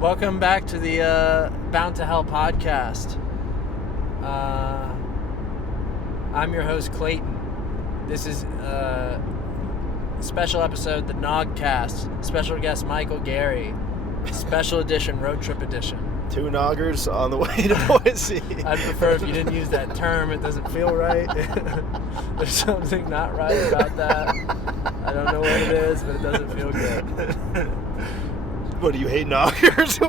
Welcome back to the Bound to Hell podcast. I'm your host, Clayton. This is a special episode, the Nogcast. Special guest, Gerry. Special edition, road trip edition. 2 noggers on the way to Boise. I'd prefer if you didn't use that term. It doesn't feel right. There's something not right about that. I don't know what it is, but it doesn't feel good. What, do you hate noggers?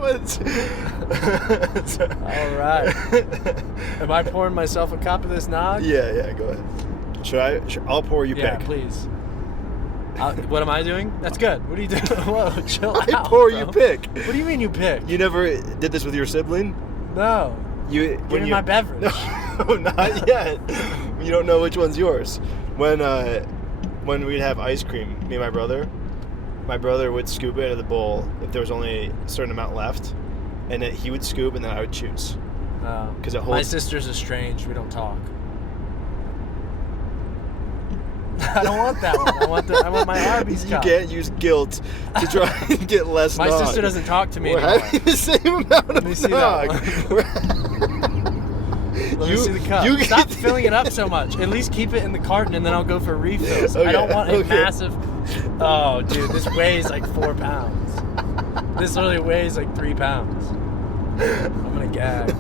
All right. Am I pouring myself a cup of this nog? Yeah, go ahead. I'll pour you pick. Yeah, please. What am I doing? That's good. What are you doing? Whoa, chill out, I pour, bro. you pick. What do you mean you pick? You never did this with your sibling? No. Give me my beverage. No, not yet. You don't know which one's yours. When we'd have ice cream, me and my brother would scoop it into the bowl if there was only a certain amount left, and then he would scoop and then I would choose. Because it holds. My sister's estranged. We don't talk. I don't want that one. I want my Arby's cup. You can't use guilt to try and get less My nog. sister doesn't talk to me We're anymore. having the same amount of Let me see nog. that Let me see the cup. Stop filling it up so much. At least keep it in the carton and then I'll go for refills. Okay, I don't want a massive... Oh, dude, this weighs like 4 pounds. This literally weighs like 3 pounds. I'm gonna gag.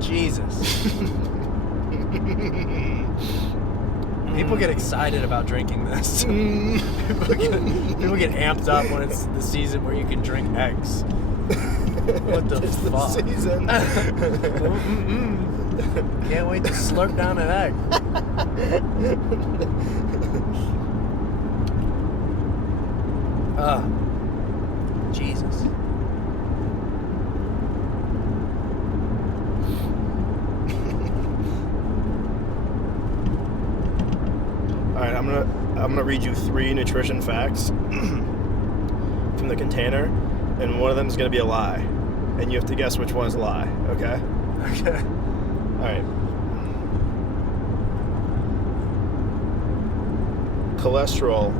Jesus. People get excited about drinking this. People get amped up when it's the season where you can drink eggs. What the It's fuck? the season. Can't wait to slurp down an egg. Jesus. All right, I'm gonna read you 3 nutrition facts from the container, and one of them is gonna be a lie, and you have to guess which one is a lie. Okay? Okay. All right. Cholesterol.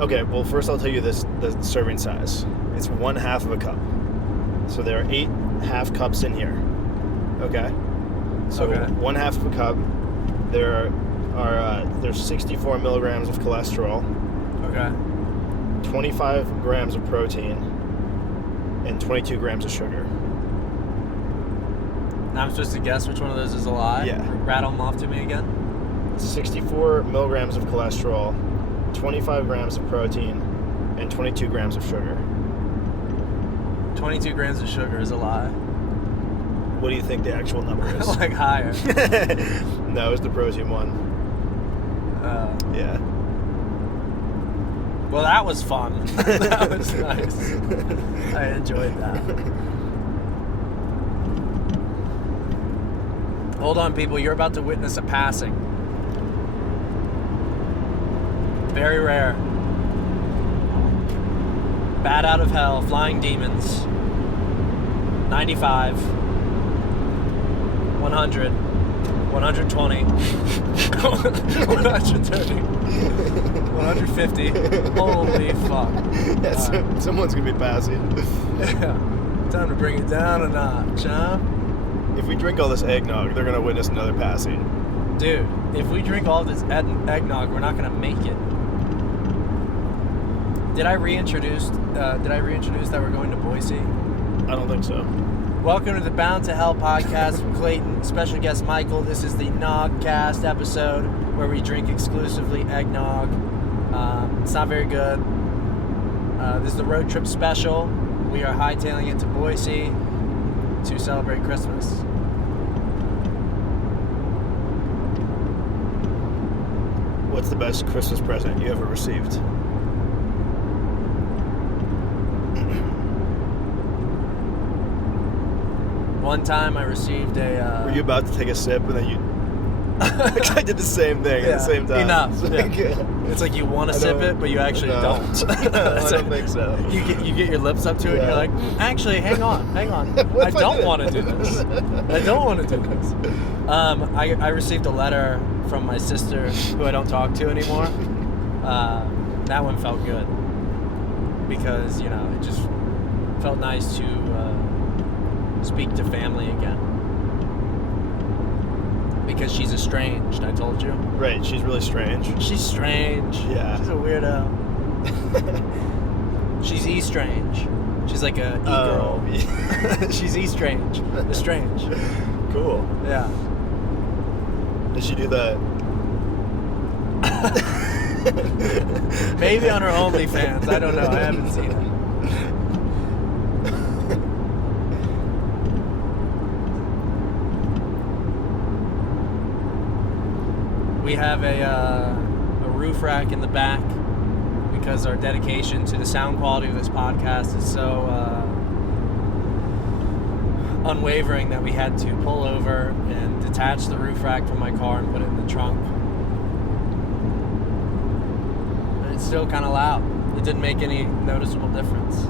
Okay. Well, first I'll tell you the serving size. It's 1/2 of a cup. So there are 8 half cups in here. Okay. So Okay. 1/2 of a cup. There's 64 milligrams of cholesterol, Okay. 25 grams of protein, and 22 grams of sugar. Now I'm supposed to guess which one of those is a lie? Yeah. Rattle them off to me again. 64 milligrams of cholesterol, 25 grams of protein, and 22 grams of sugar. 22 grams of sugar is a lie. What do you think the actual number is? Like higher. No, it's the protein one. Yeah. Well, that was fun. That was nice. I enjoyed that. Hold on, people. You're about to witness a passing. Very rare. Bat out of hell, flying demons. 95. 100. 120. 130. 150. Holy fuck. Yeah, someone's going to be passing. Yeah. Time to bring it down a notch, huh? If we drink all this eggnog, they're going to witness another passing. Dude, if we drink all this eggnog, we're not going to make it. Did I reintroduce that we're going to Boise? I don't think so. Welcome to the Bound to Hell podcast from Clayton. Special guest Michael. This is the Nogcast episode where we drink exclusively eggnog. It's not very good. This is the road trip special. We are hightailing it to Boise to celebrate Christmas. What's the best Christmas present you ever received? One time I received a... Were you about to take a sip and then you I did the same thing at the same time. Enough. It's like you want to sip it, but you actually don't. I don't think so. You get your lips up to it, and you're like, actually, hang on. I don't want to do this. I don't want to do this. I received a letter from my sister, who I don't talk to anymore. That one felt good because, you know, it just felt nice to speak to family again. Because she's estranged, I told you. Right, she's really strange. She's strange. Yeah. She's a weirdo. She's E-strange. She's like a E-girl. She's E-strange. Estrange. Cool. Yeah. Did she do that? Maybe on her OnlyFans. I don't know. I haven't seen it. We have a roof rack in the back because our dedication to the sound quality of this podcast is so unwavering that we had to pull over and detach the roof rack from my car and put it in the trunk. And it's still kind of loud. It didn't make any noticeable difference.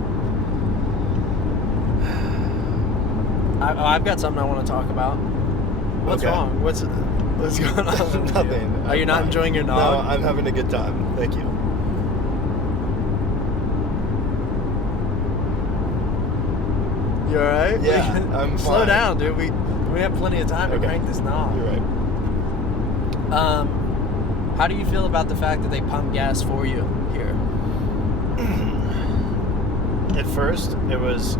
I've got something I want to talk about. What's wrong? What's going on? Nothing. Are you not enjoying your nog? No, I'm having a good time. Thank you. You alright? Yeah, I'm fine. Slow down, dude. We have plenty of time to crank this nog. You're right. How do you feel about the fact that they pump gas for you here? At first, I was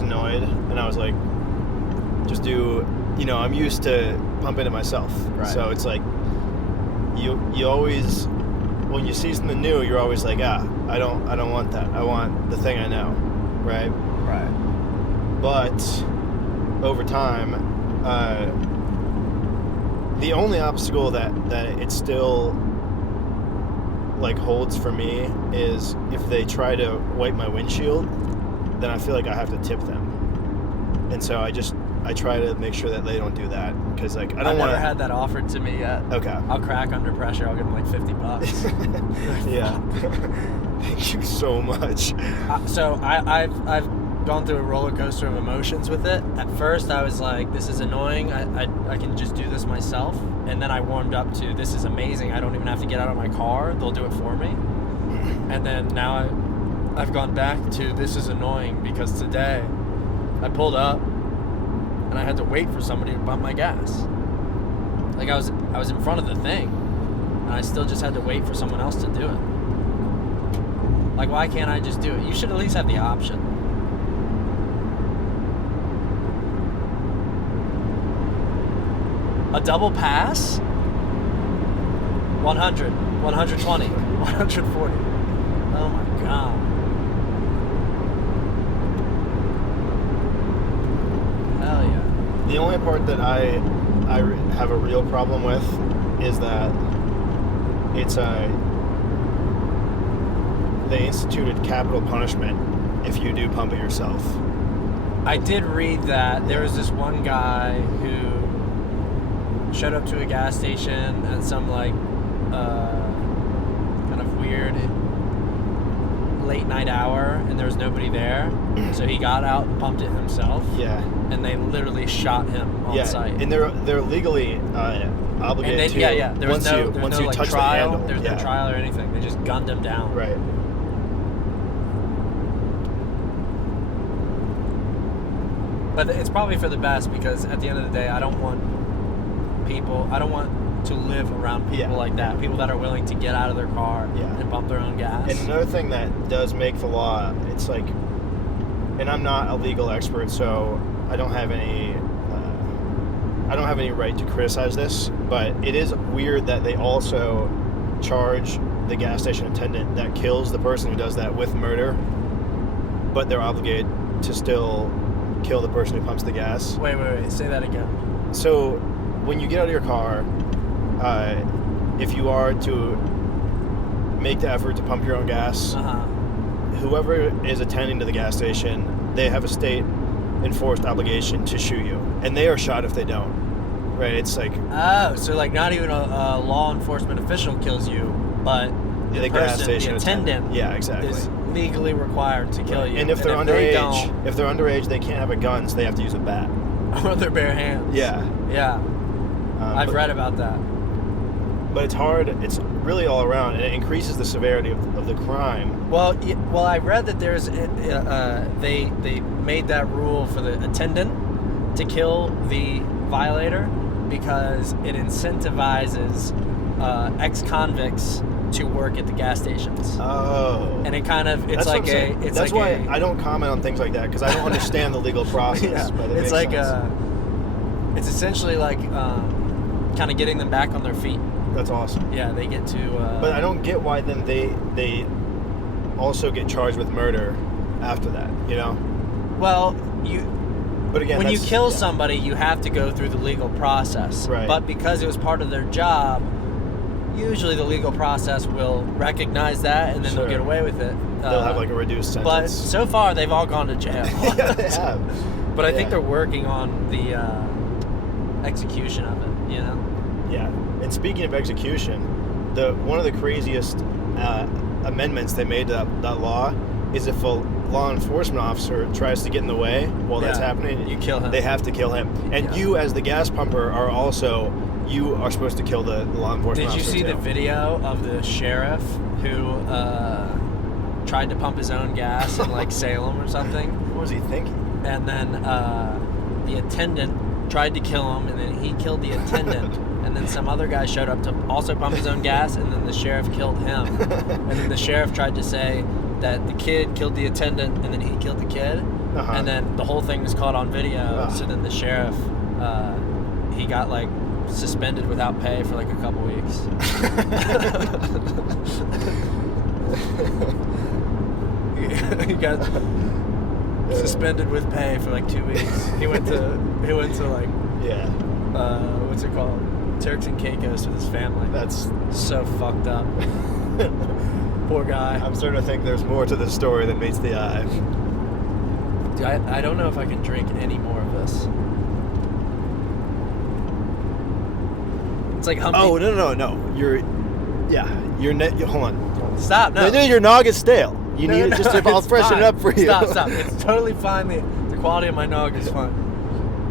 annoyed, and I was like, just do, you know, I'm used to pumping it myself. Right. So it's like, you always, when you see something new, you're always like, I don't want that. I want the thing I know, right? Right. But over time, the only obstacle that it still like holds for me is if they try to wipe my windshield, then I feel like I have to tip them. And so I try to make sure that they don't do that because like I don't want to. I've never had that offered to me yet. Okay. I'll crack under pressure. I'll give them like $50. Yeah. Thank you so much. So I've gone through a roller coaster of emotions with it. At first, I was like, "This is annoying. I can just do this myself." And then I warmed up to, "This is amazing. I don't even have to get out of my car. They'll do it for me." And then now I've gone back to, "This is annoying," because today I pulled up and I had to wait for somebody to pump my gas. Like I was in front of the thing, and I still just had to wait for someone else to do it. Like, why can't I just do it? You should at least have the option. A double pass? 100, 120, 140. Oh my god. Hell yeah. The only part that I have a real problem with is that it's they instituted capital punishment if you do pump it yourself. I did read that there was this one guy who showed up to a gas station at some like kind of weird late night hour, and there was nobody there, so he got out and pumped it himself. Yeah. And they literally shot him on site. And they're legally obligated to. Yeah. There was no like touch trial. the handle. There's no trial or anything. They just gunned him down. Right. But it's probably for the best, because at the end of the day, I don't want to live around people like that. People that are willing to get out of their car and pump their own gas. And another thing that does make the law, it's like, and I'm not a legal expert, so I don't have any right to criticize this, but it is weird that they also charge the gas station attendant that kills the person who does that with murder, but they're obligated to still kill the person who pumps the gas. Wait. Say that again. So when you get out of your car, if you are to make the effort to pump your own gas, whoever is attending to the gas station, they have a state enforced obligation to shoot you, and they are shot if they don't, right? It's like Oh, so like not even a law enforcement official kills you, but the gas person, station the attendant, yeah, exactly, is legally required to kill you. And if they're underage, they can't have a gun, so they have to use a bat or their bare hands. Yeah. I've read about that. But it's hard. It's really all around, and it increases the severity of the crime. Well, I read that there's they made that rule for the attendant to kill the violator because it incentivizes ex-convicts to work at the gas stations. Oh. And it kind of it's That's like a. it's that's like why I don't comment on things like that because I don't understand the legal process. Yeah, But it it's makes like sense. It's essentially like kind of getting them back on their feet. That's awesome. Yeah, they get to. But I don't get why then they also get charged with murder after that. You know. Well, But again, when you kill somebody, you have to go through the legal process. Right. But because it was part of their job, usually the legal process will recognize that, and then they'll get away with it. They'll have like a reduced sentence. But so far, they've all gone to jail. Yeah, they have. But I think they're working on the execution of it. You know. Yeah. And speaking of execution, one of the craziest amendments they made to that law is if a law enforcement officer tries to get in the way while that's happening, you kill him. They have to kill him. And you, as the gas pumper, are supposed to kill the law enforcement officer. Did you see the video of the sheriff who tried to pump his own gas in like Salem or something? What was he thinking? And then the attendant tried to kill him, and then he killed the attendant. And then some other guy showed up to also pump his own gas, and then the sheriff killed him. And then the sheriff tried to say that the kid killed the attendant, and then he killed the kid. Uh-huh. And then the whole thing was caught on video. So then the sheriff, he got like suspended without pay for like a couple weeks. He got suspended with pay for like 2 weeks. He went to like what's it called? Turks and Caicos with his family. That's so fucked up. Poor guy. I'm starting to think there's more to this story than meets the eye. Dude, I don't know if I can drink any more of this. It's like Humpty. Oh, no. Hold on. Stop, no. No, your nog is stale. You need it just to I'll freshen it up for you. Stop. It's totally fine. The quality of my nog is fine.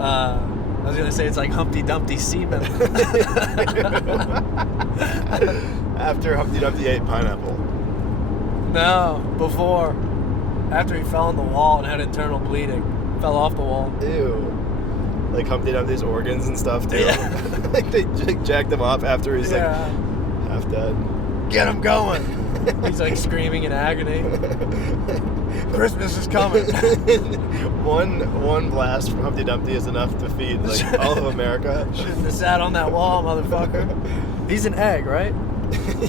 I was going to say it's like Humpty Dumpty semen. After Humpty Dumpty ate pineapple. No, before. After he fell on the wall and had internal bleeding. Fell off the wall. Ew. Like Humpty Dumpty's organs and stuff, too. Yeah. Like they jacked him off after he's like half dead. Get him going. He's like screaming in agony. Christmas is coming. One blast from Humpty Dumpty is enough to feed like all of America. Shouldn't have sat on that wall, motherfucker. He's an egg, right?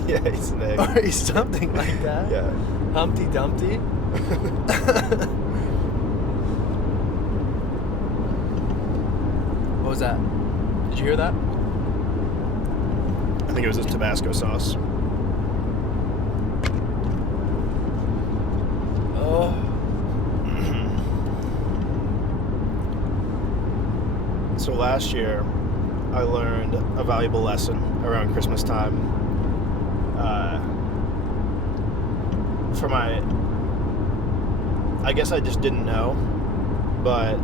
Yeah, he's an egg. Or he's something like that. Yeah. Humpty Dumpty. What was that? Did you hear that? I think it was this Tabasco sauce. Oh. So last year, I learned a valuable lesson around Christmas time. I guess I just didn't know, but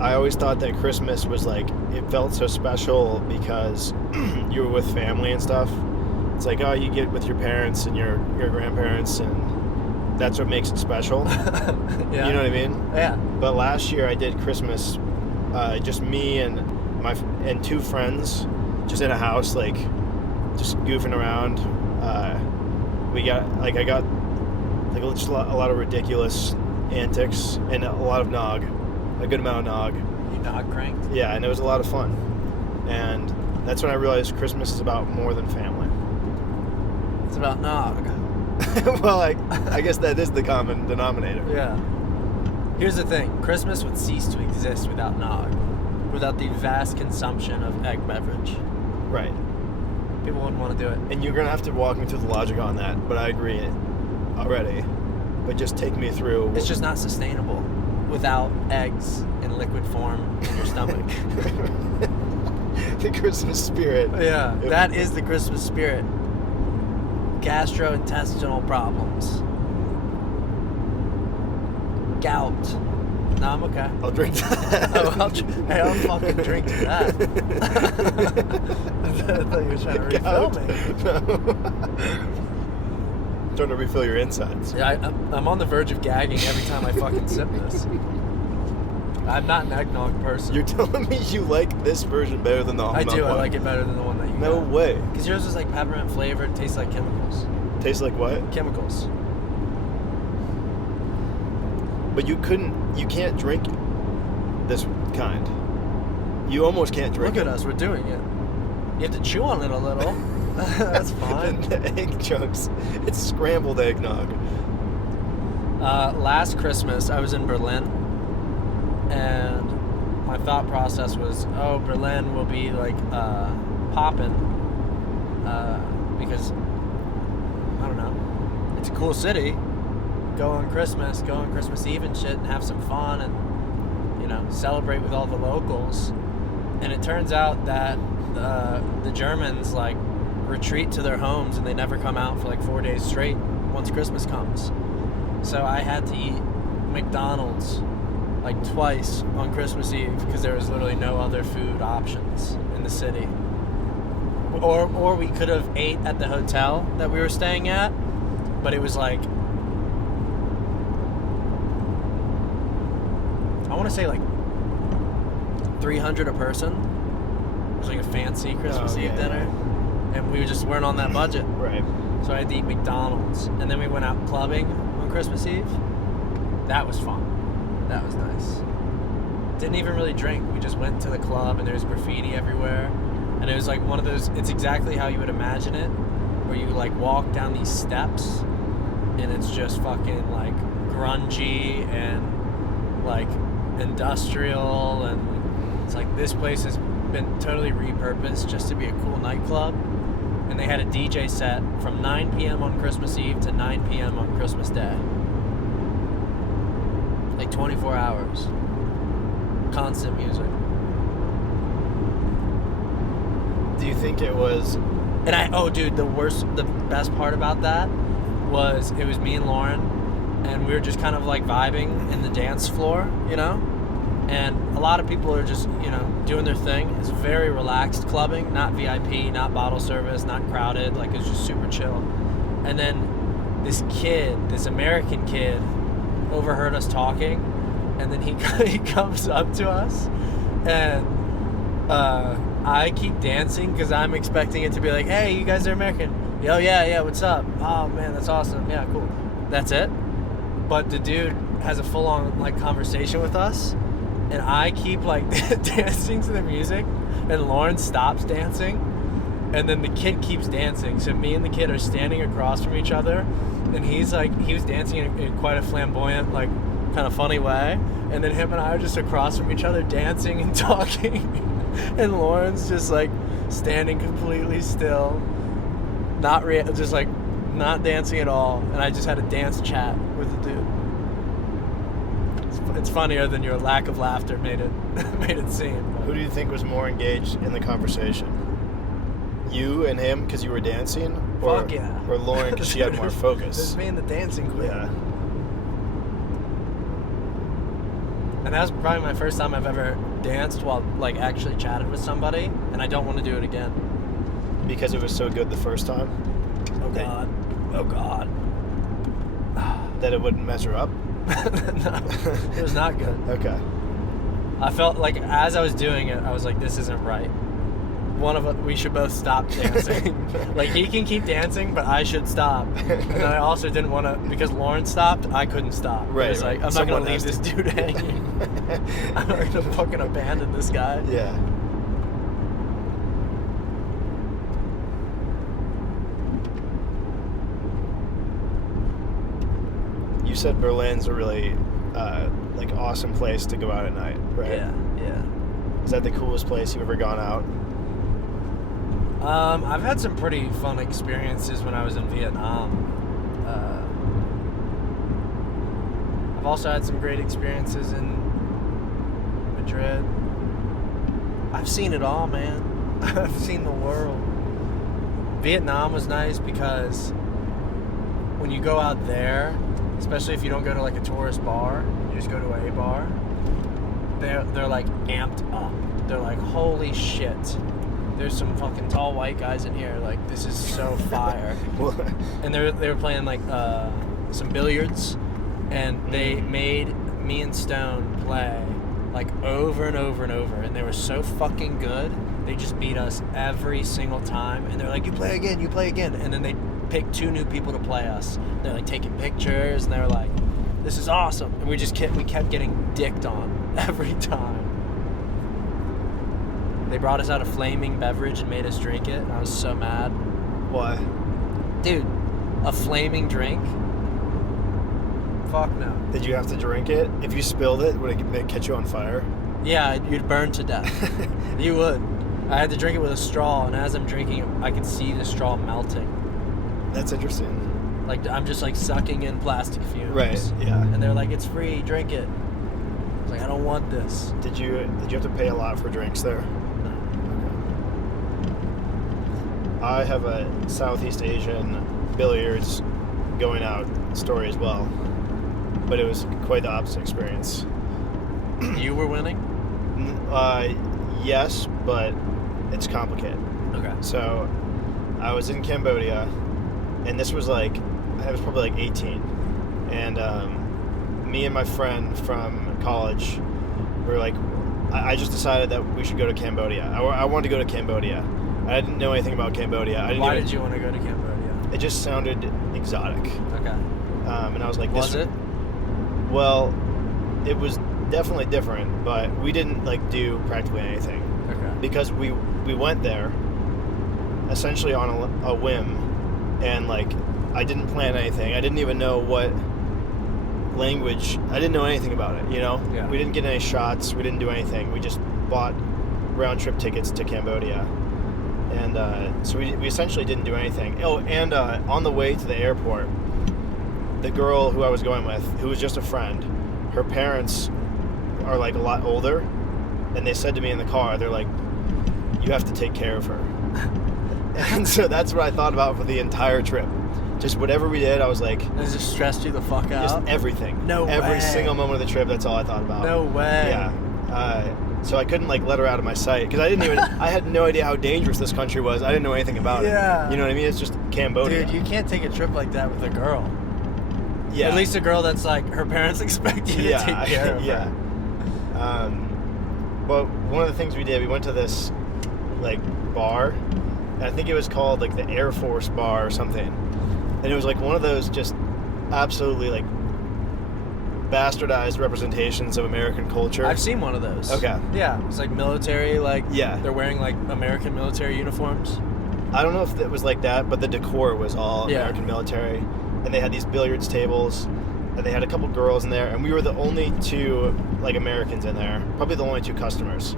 I always thought that Christmas was like, it felt so special because you were with family and stuff. It's like, oh, you get with your parents and your grandparents, and that's what makes it special. Yeah. You know what I mean? Yeah. But last year I did Christmas, just me and two friends, just in a house, like just goofing around. I got just a lot of ridiculous antics and a lot of nog, a good amount of nog. You nog cranked? Yeah, and it was a lot of fun. And that's when I realized Christmas is about more than family. It's about nog. Well, I guess that is the common denominator. Yeah. Here's the thing. Christmas would cease to exist without nog. Without the vast consumption of egg beverage. Right. People wouldn't want to do it. And you're going to have to walk me through the logic on that, but I agree already. But just take me through. It's just not sustainable. without eggs in liquid form in your stomach. The Christmas spirit. Yeah, that is the Christmas spirit. Gastrointestinal problems. Gout. No, I'm okay. I'll drink that. I'll fucking drink to that. I thought you were trying to refill me. No. Trying to refill your insides. Yeah, I'm on the verge of gagging every time I fucking sip this. I'm not an eggnog person. You're telling me you like this version better than the I do. I like it better than the one that you No got. way. Because yours is like peppermint flavored. Tastes like chemicals. Tastes like what? Chemicals. But you can't drink this kind. You almost can't drink Look at us. We're doing it. You have to chew on it a little. That's fine. The egg chunks. It's scrambled eggnog. Last Christmas, I was in Berlin, and my thought process was, oh, Berlin will be like poppin', because I don't know, it's a cool city. Go on Christmas Eve and shit, and have some fun, and celebrate with all the locals. And it turns out that the Germans like retreat to their homes and they never come out for like 4 days straight once Christmas comes. So I had to eat McDonald's like twice on Christmas Eve because there was literally no other food options in the city. Or we could have ate at the hotel that we were staying at, but it was like, I want to say like $300 a person. It was like a fancy Christmas Eve dinner. And we just weren't on that budget. Right. So I had to eat McDonald's. And then we went out clubbing on Christmas Eve. That was fun. That was nice. Didn't even really drink. We just went to the club and there was graffiti everywhere. And it was like one of those, it's exactly how you would imagine it, where you like walk down these steps and it's just fucking like grungy and like industrial, and it's like this place has been totally repurposed just to be a cool nightclub. And they had a DJ set from 9 p.m. on Christmas Eve to 9 p.m. on Christmas Day. Like 24 hours. Constant music. Do you think it was... And the best part about that was it was me and Lauren, and we were just kind of like vibing in the dance floor, and a lot of people are just, doing their thing. It's very relaxed clubbing, not VIP, not bottle service, not crowded, like it's just super chill. And then this American kid overheard us talking, and then he comes up to us, and I keep dancing because I'm expecting it to be like, hey, you guys are American. Oh, yeah, what's up? Oh, man, that's awesome. Yeah, cool. That's it. But the dude has a full-on, like, conversation with us, and I keep, like, dancing to the music, and Lauren stops dancing, and then the kid keeps dancing. So me and the kid are standing across from each other, and he was dancing in quite a flamboyant, like, kind of funny way, and then him and I are just across from each other dancing and talking. And Lauren's just like standing completely still, not dancing at all. And I just had a dance chat with the dude. It's funnier than your lack of laughter made it seem. Who do you think was more engaged in the conversation? You and him because you were dancing, or Fuck yeah. Or Lauren because she had more focus? It was me and the dancing queen. Yeah. And that was probably my first time I've ever danced while like actually chatted with somebody, and I don't want to do it again. Because it was so good the first time? Oh God. That it wouldn't measure up? No, it was not good. Okay. I felt like as I was doing it, I was like, this isn't right. We should both stop dancing. Like, he can keep dancing, but I should stop. And then I also didn't want to, because Lauren stopped, I couldn't stop. Right. It was like, I'm not going to leave this dude hanging. I'm not going to fucking abandon this guy. Yeah. You said Berlin's a really, like, awesome place to go out at night, right? Yeah. Is that the coolest place you've ever gone out? I've had some pretty fun experiences when I was in Vietnam. I've also had some great experiences in Madrid. I've seen it all, man. I've seen the world. Vietnam was nice because when you go out there, especially if you don't go to like a tourist bar, you just go to a bar, they're like amped up. They're like, holy shit, there's some fucking tall white guys in here, like this is so fire. And they were playing like some billiards, and they made me and Stone play like over and over and over, and they were so fucking good. They just beat us every single time, and they're like, you play again, and then they picked 2 new people to play us. They're like taking pictures, and they were like, this is awesome. And we kept getting dicked on every time. They brought us out a flaming beverage and made us drink it, and I was so mad. Why? Dude, a flaming drink? Fuck no. Did you have to drink it? If you spilled it, would it catch you on fire? Yeah, you'd burn to death. You would. I had to drink it with a straw, and as I'm drinking it, I could see the straw melting. That's interesting. Like, I'm just like sucking in plastic fumes. Right, yeah. And they're like, it's free, drink it. I was like, I don't want this. Did you have to pay a lot for drinks there? No. Okay. I have a Southeast Asian billiards going out story as well, but it was quite the opposite experience. You were winning? Yes, but it's complicated. Okay. So, I was in Cambodia, and this was like, I was probably like 18, and me and my friend from college were like, I just decided that we should go to Cambodia. I wanted to go to Cambodia. I didn't know anything about Cambodia. Why did you want to go to Cambodia? It just sounded exotic. Okay. And I was like, Was it? Well, it was definitely different, but we didn't like do practically anything. Okay. Because we went there essentially on a whim, and like I didn't plan anything. I didn't even know what language. I didn't know anything about it, you know? Yeah. We didn't get any shots. We didn't do anything. We just bought round trip tickets to Cambodia. And so we essentially didn't do anything. Oh, and on the way to the airport, the girl who I was going with, who was just a friend, her parents are like a lot older, and they said to me in the car, they're like, you have to take care of her. And so that's what I thought about for the entire trip. Just whatever we did, I was like... It just stressed you the fuck out? Just everything. No way. Every single moment of the trip, that's all I thought about. No way. Yeah. So I couldn't like let her out of my sight, because I had no idea how dangerous this country was. I didn't know anything about it. Yeah. You know what I mean? It's just Cambodia. Dude, you can't take a trip like that with a girl. Yeah. At least a girl that's like, her parents expect you to take care of yeah. her. But one of the things we did, we went to this like bar, and I think it was called like the Air Force Bar or something. And it was like one of those just absolutely like bastardized representations of American culture. I've seen one of those. Okay. Yeah, it's like military, like Yeah. they're wearing like American military uniforms. I don't know if it was like that, but the decor was all Yeah. American military. And they had these billiards tables, and they had a couple girls in there, and we were the only 2 like Americans in there, probably the only 2 customers.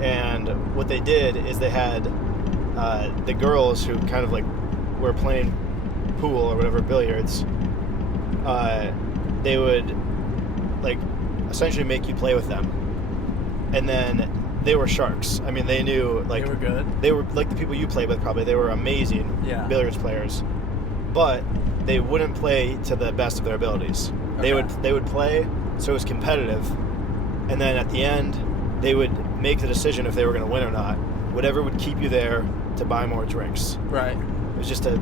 And what they did is they had the girls who kind of like were playing pool or whatever, billiards, they would like essentially make you play with them. And then they were sharks. I mean, they knew like They were good. They were like the people you play with probably. They were amazing Yeah. billiards players. But they wouldn't play to the best of their abilities. Okay. They would play so it was competitive, and then at the end they would make the decision if they were going to win or not. Whatever would keep you there to buy more drinks. Right. It was just a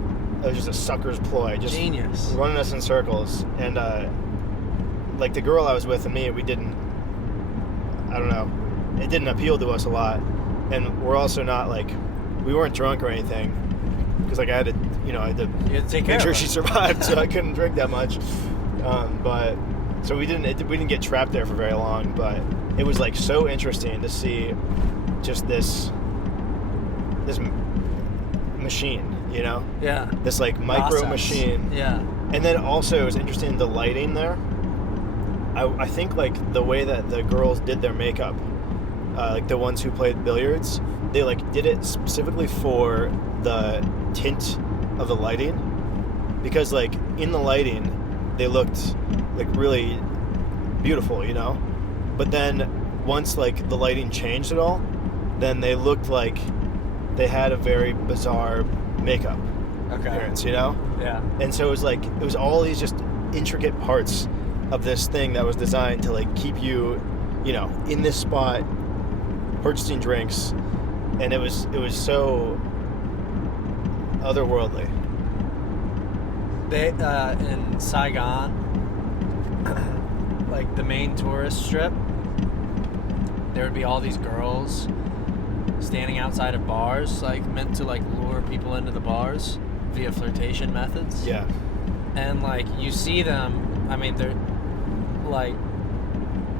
sucker's ploy, just Genius. running us in circles. And like the girl I was with and me, we didn't. I don't know. It didn't appeal to us a lot, and we're also not like we weren't drunk or anything, because like I had to You had to take care make sure of she her. survived, so I couldn't drink that much. But so we didn't get trapped there for very long. But it was like so interesting to see just this machine, you know? Yeah. This like micro Process. machine. Yeah. And then also it was interesting the lighting there. I think like the way that the girls did their makeup, like the ones who played billiards, they like did it specifically for the tint of the lighting, because like in the lighting they looked like really beautiful, you know? But then once, like, the lighting changed at all, then they looked like they had a very bizarre makeup appearance, you know? Yeah. And so it was all these just intricate parts of this thing that was designed to, like, keep you, you know, in this spot purchasing drinks, and it was so otherworldly. They in Saigon, like the main tourist strip, there would be all these girls standing outside of bars, like meant to like lure people into the bars via flirtation methods. Yeah. And like you see them, I mean they're like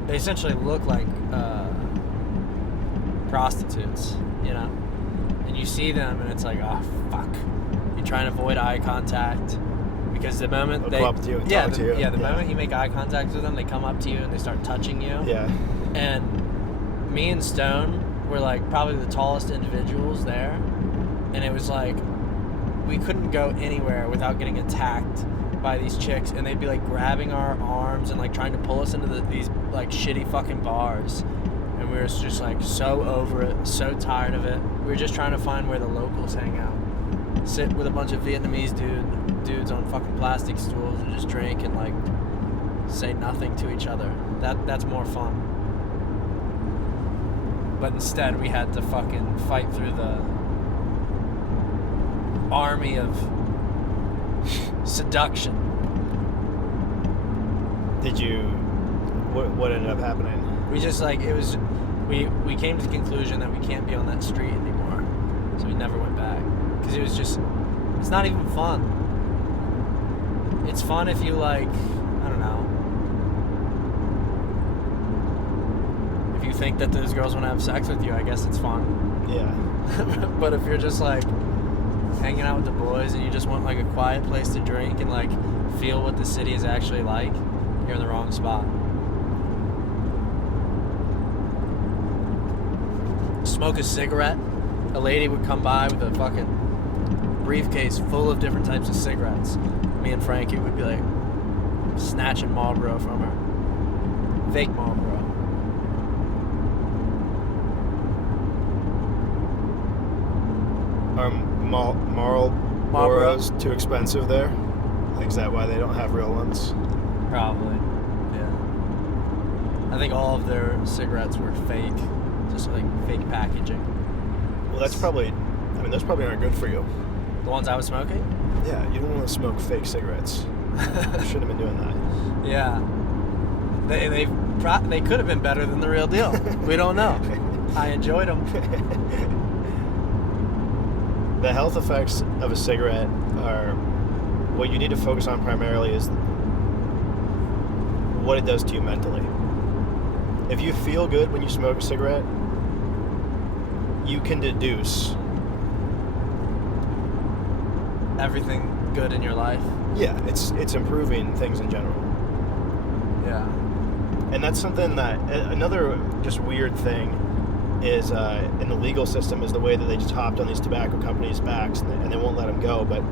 they essentially look like prostitutes, you know? And you see them and it's like, oh fuck. You try and avoid eye contact because the moment They'll come up to you and talk to you. The moment you make eye contact with them, they come up to you and they start touching you. Yeah. And me and Stone were like probably the tallest individuals there, and it was like we couldn't go anywhere without getting attacked by these chicks, and they'd be like grabbing our arms and like trying to pull us into these like shitty fucking bars, and we were just like so over it, so tired of it. We were just trying to find where the locals hang out, sit with a bunch of Vietnamese dudes on fucking plastic stools and just drink and like say nothing to each other. That's more fun. But instead we had to fucking fight through the army of seduction. Did you... What ended up happening? We just like, it was... We came to the conclusion that we can't be on that street anymore. So we never went back. Because it was just... It's not even fun. It's fun if you like... I don't know. If you think that those girls want to have sex with you, I guess it's fun. Yeah. But if you're just like hanging out with the boys and you just want like a quiet place to drink and like feel what the city is actually like, you're in the wrong spot. Smoke a cigarette. A lady would come by with a fucking briefcase full of different types of cigarettes. Me and Frankie would be like snatching Marlboro from her. Fake Marlboro. Are Marlboros too expensive there? Like, is that why they don't have real ones? Probably, yeah. I think all of their cigarettes were fake, just like fake packaging. Well, those probably aren't good for you. The ones I was smoking? Yeah, you don't want to smoke fake cigarettes. You shouldn't have been doing that. Yeah. They could have been better than the real deal. We don't know. I enjoyed them. The health effects of a cigarette are what you need to focus on primarily is what it does to you mentally. If you feel good when you smoke a cigarette, you can deduce everything good in your life. Yeah, it's improving things in general. Yeah. And that's something that another just weird thing is in the legal system is the way that they just hopped on these tobacco companies' backs and they won't let them go. But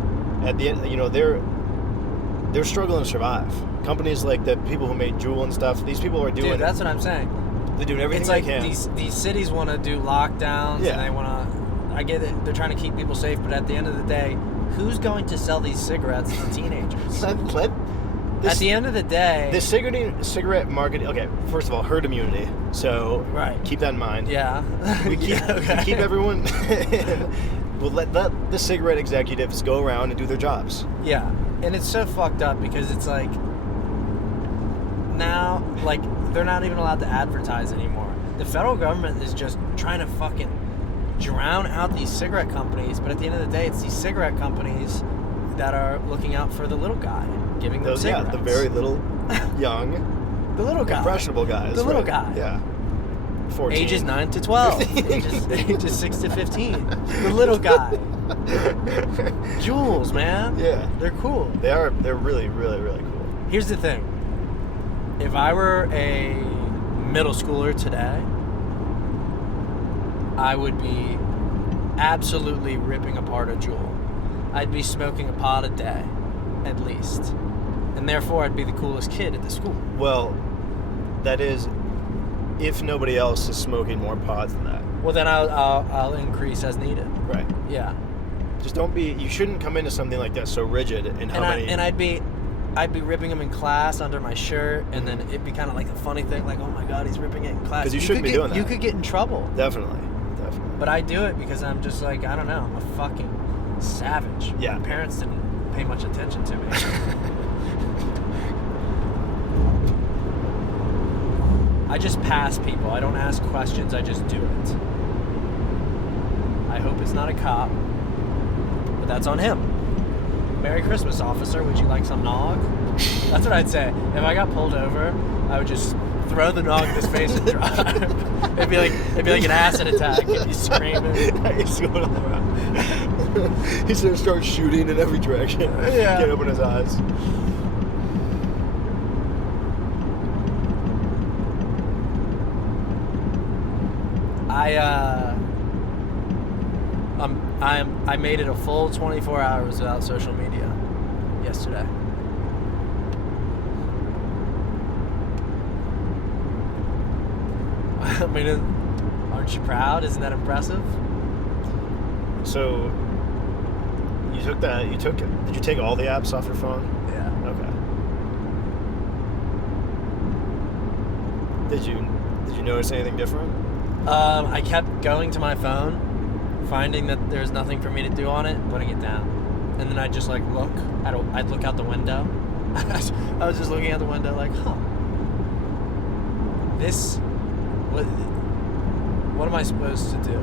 at the end, you know, they're struggling to survive. Companies like the people who made Juul and stuff, these people are doing... Dude, that's what I'm saying. They're doing everything it's like they can. These cities want to do lockdowns, Yeah. and they want to... I get it. They're trying to keep people safe, but at the end of the day, who's going to sell these cigarettes to teenagers? At the end of the day... The cigarette market... Okay, first of all, herd immunity. So right. Keep that in mind. Yeah. We keep, okay. We keep everyone... We'll let the cigarette executives go around and do their jobs. Yeah. And it's so fucked up because it's like... Now, like, they're not even allowed to advertise anymore. The federal government is just trying to fucking drown out these cigarette companies, but at the end of the day, it's these cigarette companies that are looking out for the little guy, giving them cigarettes. Yeah, the very little, young, the little guy, impressionable guys. The little right? guy. Yeah. 14. Ages 9 to 12. ages 6 to 15. The little guy. Juuls, man. Yeah. They're cool. They are. They're really, really, really cool. Here's the thing. If I were a middle schooler today, I would be absolutely ripping apart a Juul. I'd be smoking a pod a day, at least. And therefore, I'd be the coolest kid at the school. Well, that is if nobody else is smoking more pot than that. Well, then I'll increase as needed. Right. Yeah. Just don't be. You shouldn't come into something like that so rigid in how many. And I'd be ripping them in class under my shirt, and then it'd be kind of like a funny thing, like, oh my god, he's ripping it in class. Because you shouldn't be doing that. You could get in trouble. Definitely. But I do it because I'm just like, I don't know, I'm a fucking savage. Yeah. My parents didn't pay much attention to me. I just pass people. I don't ask questions. I just do it. I hope it's not a cop, but that's on him. Merry Christmas, officer. Would you like some nog? That's what I'd say. If I got pulled over, I would just throw the nog in his face and drive. it'd be like an acid attack. He's screaming. He's going all around. He's gonna start shooting in every direction. Yeah. Can't open his eyes. I made it a full 24 hours without social media yesterday. I mean, aren't you proud? Isn't that impressive? So, did you take all the apps off your phone? Yeah. Okay. Did you notice anything different? I kept going to my phone, finding that there's nothing for me to do on it, and putting it down. And then I'd just like I'd look out the window. I was just looking out the window like, what am I supposed to do?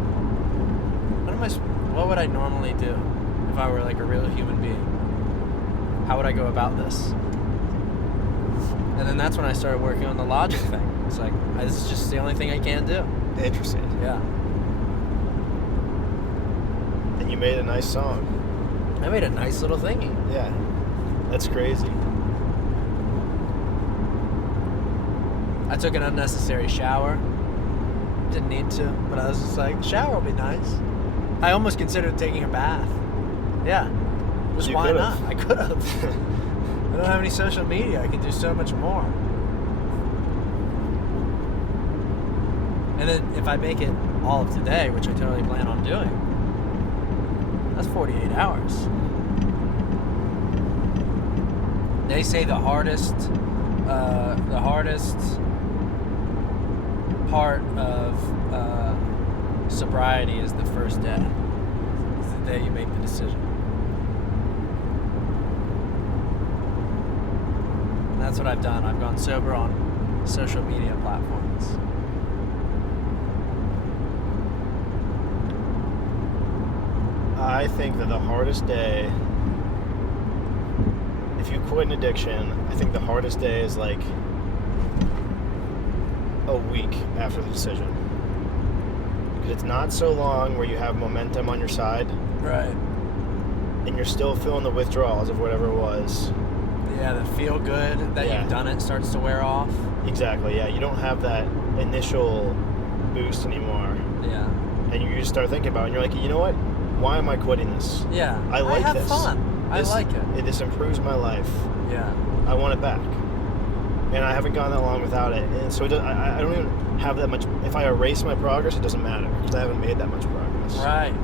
What would I normally do if I were like a real human being? How would I go about this? And then that's when I started working on the logic thing. It's like, this is just the only thing I can do. Interesting. Yeah. And you made a nice song. I made a nice little thingy. Yeah. That's crazy. I took an unnecessary shower. Didn't need to, but I was just like, shower will be nice. I almost considered taking a bath. Yeah. Just You why could've. not? I could have. I don't have any social media. I can do so much more. And then if I make it all of today, which I totally plan on doing, that's 48 hours. They say the hardest part of sobriety is the first day. It's the day you make the decision. And that's what I've done. I've gone sober on social media platforms. I think that the hardest day, if you quit an addiction, I think the hardest day is like a week after the decision. Because it's not so long where you have momentum on your side. Right. And you're still feeling the withdrawals of whatever it was. Yeah, the feel good that Yeah. you've done it starts to wear off. Exactly, yeah. You don't have that initial boost anymore. Yeah. And you just start thinking about it, and you're like, you know what? Why am I quitting this? Yeah. I like have this. fun. I like it. This improves my life. Yeah. I want it back. And I haven't gone that long without it. And so I don't even have that much. If I erase my progress, it doesn't matter because I haven't made that much progress. Right.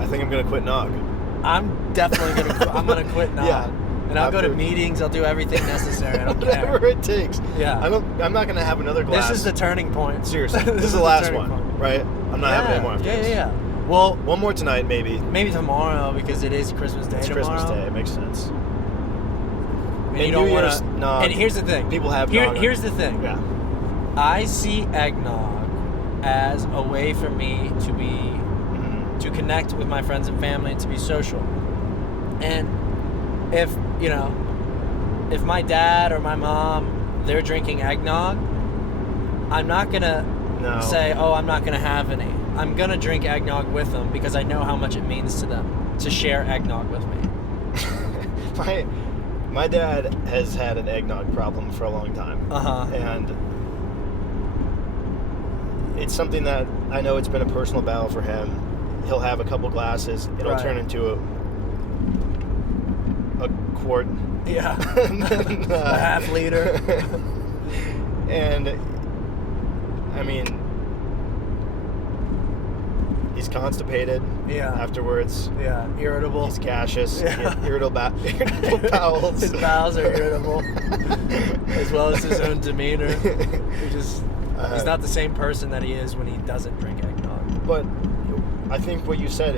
I think I'm going to quit Nog. I'm definitely gonna quit now. Yeah. And I'll go to After- meetings. I'll do everything necessary. I don't care. Whatever it takes. Yeah. I'm not going to have another glass. This is the turning point. Seriously. This is the last turning one, point. right? I'm not having any more after this. Yeah. Well, One more tonight, maybe. maybe tomorrow because it is Christmas Day It's tomorrow. Christmas Day. It makes sense. And And you don't New want Year's to. nog. And here's the thing. People have nog. Here's the thing. Yeah. I see eggnog as a way for me to be Mhm. to connect with my friends and family and to be social. And if my dad or my mom, they're drinking eggnog, I'm not gonna No. say, oh, I'm not gonna have any. I'm gonna drink eggnog with them because I know how much it means to them to share eggnog with me. My dad has had an eggnog problem for a long time. And it's something that I know it's been a personal battle for him. He'll have a couple glasses. It'll turn into a quart. Yeah. A half liter. And, I mean, he's constipated afterwards. Yeah, irritable. He's gaseous. Irritable bowels. His bowels are irritable. As well as his own demeanor. He's not the same person that he is when he doesn't drink eggnog. But I think what you said,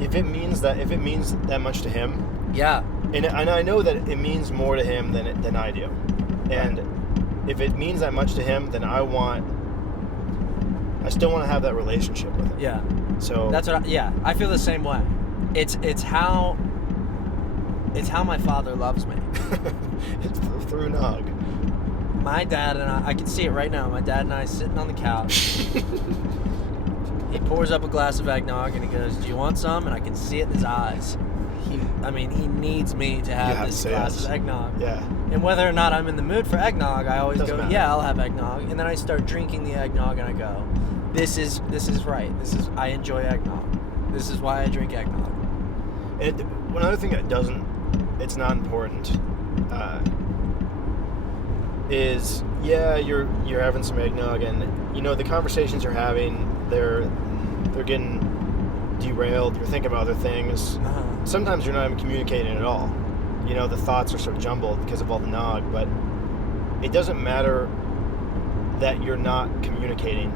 if it means that much to him, and I know that it means more to him than I do, and if it means that much to him, then I still want to have that relationship with him. Yeah. So that's what. I feel the same way. It's how my father loves me. It's through Nog. My dad and I can see it right now. My dad and I sitting on the couch. He pours up a glass of eggnog and he goes, "Do you want some?" And I can see it in his eyes. He needs me to have this glass of eggnog. Yeah. And whether or not I'm in the mood for eggnog, I always go, matter. "Yeah, I'll have eggnog." And then I start drinking the eggnog and I go, This is right. I enjoy eggnog. This is why I drink eggnog. And one other thing that it's not important, is you're having some eggnog and the conversations you're having, they're getting derailed. You're thinking about other things. Sometimes you're not even communicating at all. The thoughts are so jumbled because of all the nog, but it doesn't matter that you're not communicating,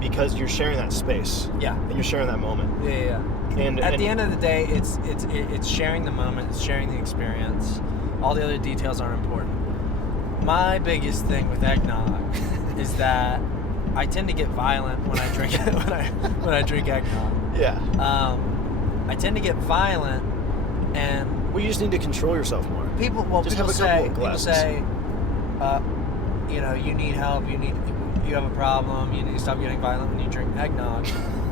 because you're sharing that space. Yeah. And you're sharing that moment. Yeah. And at the end of the day, it's sharing the moment, it's sharing the experience. All the other details aren't important. My biggest thing with eggnog is that I tend to get violent when I drink when I drink eggnog. Yeah. I tend to get violent, and you just need to control yourself more. People say, you need help. You have a problem. You need to stop getting violent when you drink eggnog.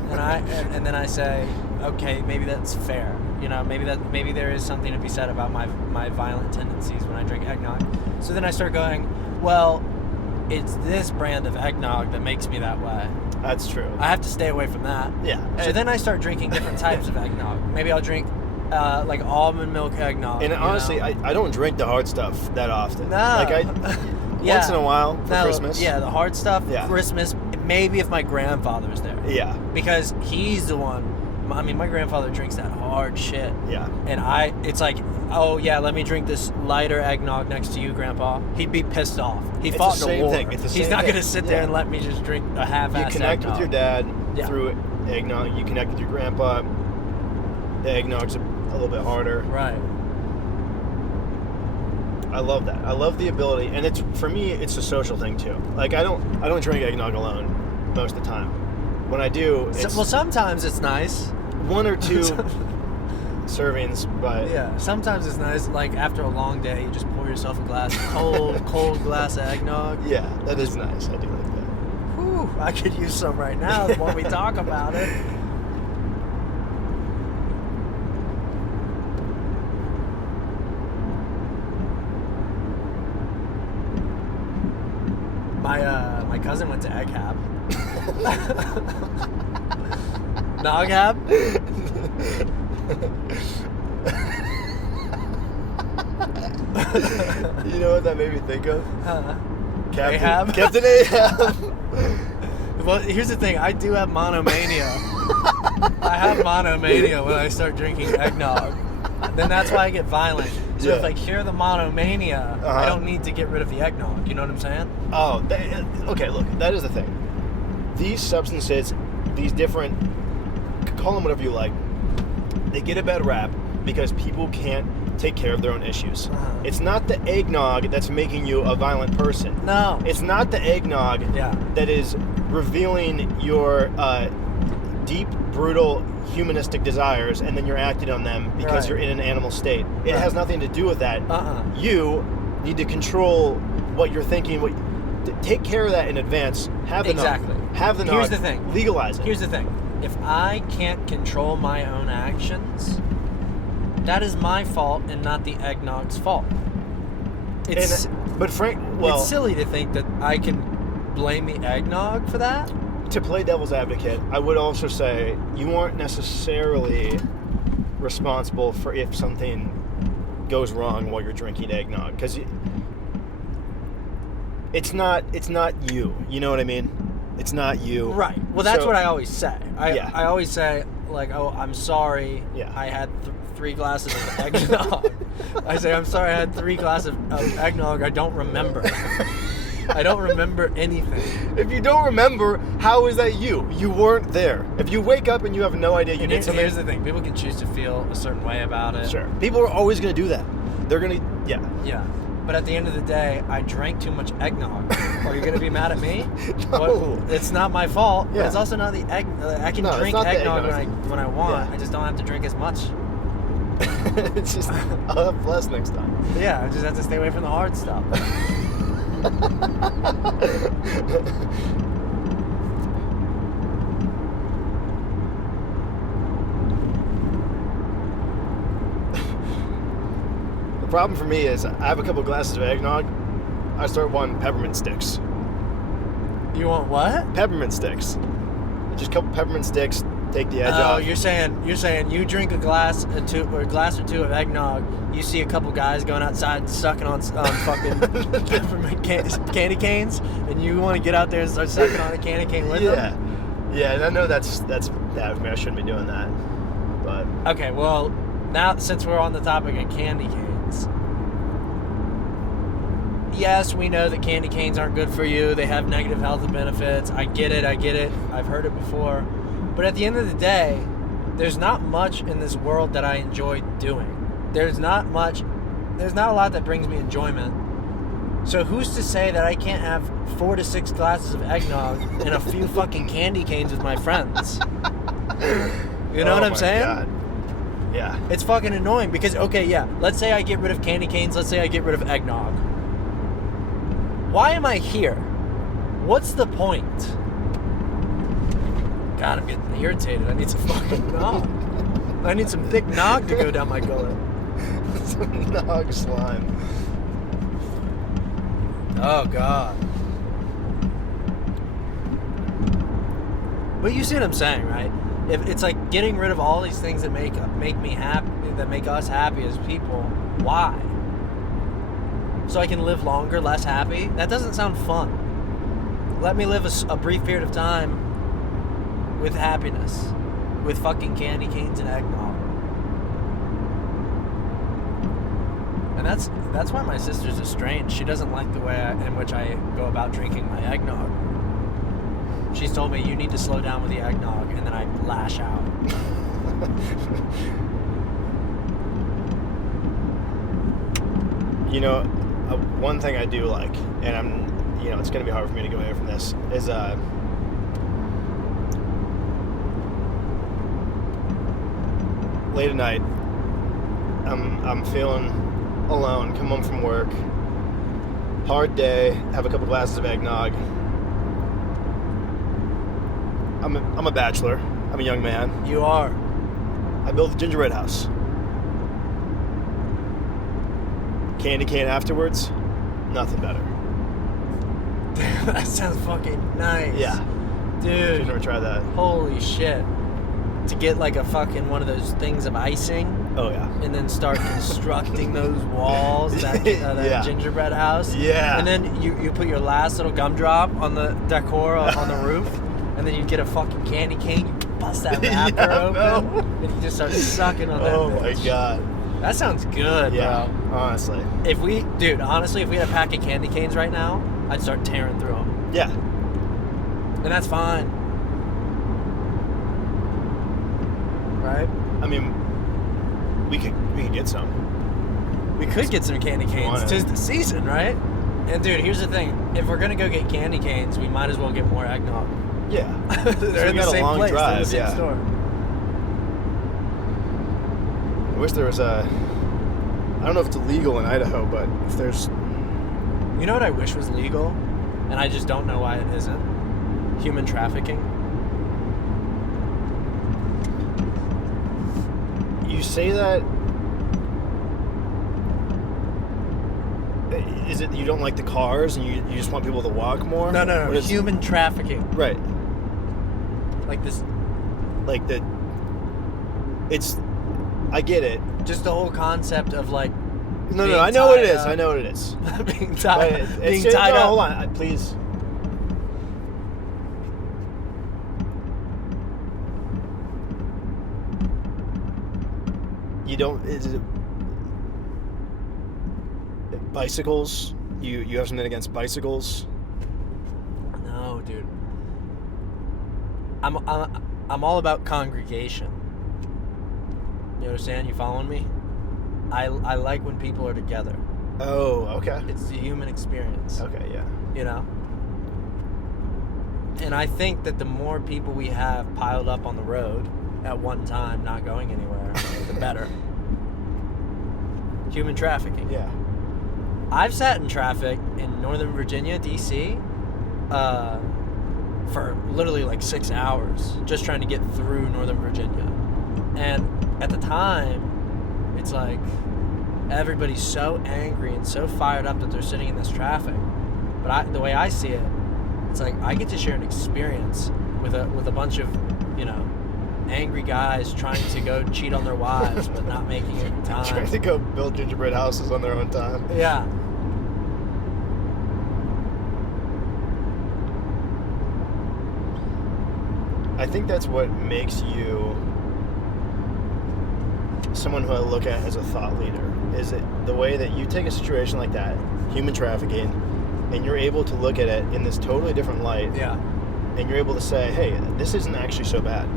And then I say, okay, maybe that's fair. Maybe there is something to be said about my violent tendencies when I drink eggnog. So then I start going, well, it's this brand of eggnog that makes me that way. That's true. I have to stay away from that. Yeah. So then I start drinking different types of eggnog. Maybe I'll drink like almond milk eggnog. And honestly, I don't drink the hard stuff that often. No. Once in a while for Christmas. Yeah, the hard stuff. Yeah. Christmas. Maybe if my grandfather's there. Yeah. Because he's the one. I mean, my grandfather drinks that hard shit. Yeah. And it's like, oh yeah, let me drink this lighter eggnog next to you, Grandpa. He'd be pissed off. He fought in a war. He's not going to sit there and let me just drink a half-assed eggnog. You connect with your dad through eggnog. You connect with your grandpa. The eggnog's a little bit harder. Right. I love that. I love the ability, and for me, it's a social thing too. Like I don't drink eggnog alone most of the time. When I do, sometimes it's nice. One or two servings, but yeah, sometimes it's nice. Like after a long day, you just pour yourself a glass of cold glass of eggnog. Yeah, that is nice. I do like that. Whew, I could use some right now when we talk about it. My cousin went to Egg Hab. Noghab? You know what that made me think of? Ahab? Captain Ahab. Well, here's the thing. I do have monomania. I have monomania when I start drinking eggnog. Then that's why I get violent. So if I cure the monomania, I don't need to get rid of the eggnog. You know what I'm saying? Oh, okay, look, that is the thing. These substances, these different, call them whatever you like, they get a bad rap because people can't take care of their own issues. It's not the eggnog that's making you a violent person. No. It's not the eggnog that is revealing your deep, brutal, humanistic desires, and then you're acting on them because you're in an animal state. It has nothing to do with that. You need to control what you're thinking. Take care of that in advance. Have the exactly. Have the Here's the thing. Legalize it. Here's the thing. If I can't control my own actions, that is my fault and not the eggnog's fault. It's silly to think that I can blame the eggnog for that. To play devil's advocate, I would also say you aren't necessarily responsible for if something goes wrong while you're drinking eggnog, because it's not you. You know what I mean? It's not you. Right. Well, that's what I always say. I always say, like, oh, I'm sorry. Yeah. I had 3 glasses of eggnog. I say, I'm sorry I had 3 glasses of eggnog. I don't remember. I don't remember anything. If you don't remember, how is that you? You weren't there. If you wake up and you have no idea you did something. Here's the thing. People can choose to feel a certain way about it. Sure. People are always going to do that. They're going to, yeah. Yeah. But at the end of the day, I drank too much eggnog. Are you going to be mad at me? No. It's not my fault. Yeah. But it's also not the egg. I can drink eggnog when I want. Yeah. I just don't have to drink as much. It's just, I'll have less next time. Yeah, I just have to stay away from the hard stuff. The problem for me is I have a couple glasses of eggnog. I start wanting peppermint sticks. You want what? Peppermint sticks. Just a couple peppermint sticks. Take the edge off. Oh, you're saying you drink a glass or two of eggnog. You see a couple guys going outside sucking on fucking peppermint candy canes, and you want to get out there and start sucking on a candy cane with them? Yeah, and I know that's bad of me. I shouldn't be doing that. But okay, well, now since we're on the topic of candy canes, yes, we know that candy canes aren't good for you. They have negative health benefits. I get it. I've heard it before. But at the end of the day, there's not much in this world that I enjoy doing. There's not a lot that brings me enjoyment. So who's to say that I can't have 4 to 6 glasses of eggnog and a few fucking candy canes with my friends? You know what I'm saying? God. Yeah. It's fucking annoying because, okay, yeah, let's say I get rid of candy canes. Let's say I get rid of eggnog. Why am I here? What's the point? God, I'm getting irritated. I need some fucking nog. I need some thick nog to go down my gullet. Some nog slime. Oh, God. But you see what I'm saying, right? If it's like getting rid of all these things that make me happy, that make us happy as people. Why? So I can live longer, less happy? That doesn't sound fun. Let me live a brief period of time with happiness, with fucking candy canes and eggnog. And that's why my sister's estranged. She doesn't like the way in which I go about drinking my eggnog. She's told me, you need to slow down with the eggnog, and then I lash out. You know, one thing I do like, and it's going to be hard for me to go away from this, is late at night, I'm feeling alone, come home from work, hard day, have a couple glasses of eggnog. I'm a bachelor. I'm a young man. You are. I built a gingerbread house. Candy cane afterwards, nothing better. That sounds fucking nice. Yeah. Dude. You've never tried that. Holy shit. To get like a fucking one of those things of icing. Oh, yeah. And then start constructing those walls, that yeah. gingerbread house. Yeah. And then you put your last little gumdrop on the decor on the roof. And then you get a fucking candy cane, you bust that wrapper open, and you just start sucking on that bitch. My God. That sounds good, yeah, bro. Honestly. Honestly, if we had a pack of candy canes right now, I'd start tearing through them. Yeah. And that's fine. Right? I mean, we could get some. We could get some candy canes. 'Tis the season, right? And dude, here's the thing. If we're going to go get candy canes, we might as well get more eggnog. Yeah. They're in the same place. They're in the same store. I wish there was I don't know if it's illegal in Idaho, but if there's... You know what I wish was legal? And I just don't know why it isn't? Human trafficking. You say that, Is it you don't like the cars and you just want people to walk more? No. Human trafficking. Right. Like this. Like the. It's. I get it. Just the whole concept of like. No. I know what it is. I know what it is. being tied No, up. hold on, please. You don't. Is it bicycles? You have something against bicycles? No, dude. I'm all about congregation. You understand? You following me? I like when people are together. Oh, okay. It's the human experience. Okay, yeah. You know? And I think that the more people we have piled up on the road at one time, not going anywhere, the better. Human trafficking. Yeah. I've sat in traffic in Northern Virginia, D.C., for literally like 6 hours just trying to get through Northern Virginia. And at the time, it's like everybody's so angry and so fired up that they're sitting in this traffic. But the way I see it, it's like I get to share an experience with a bunch of, angry guys trying to go cheat on their wives but not making it in time. Trying to go build gingerbread houses on their own time. Yeah. I think that's what makes you someone who I look at as a thought leader. Is it the way that you take a situation like that, human trafficking, and you're able to look at it in this totally different light. Yeah. And you're able to say, hey, this isn't actually so bad.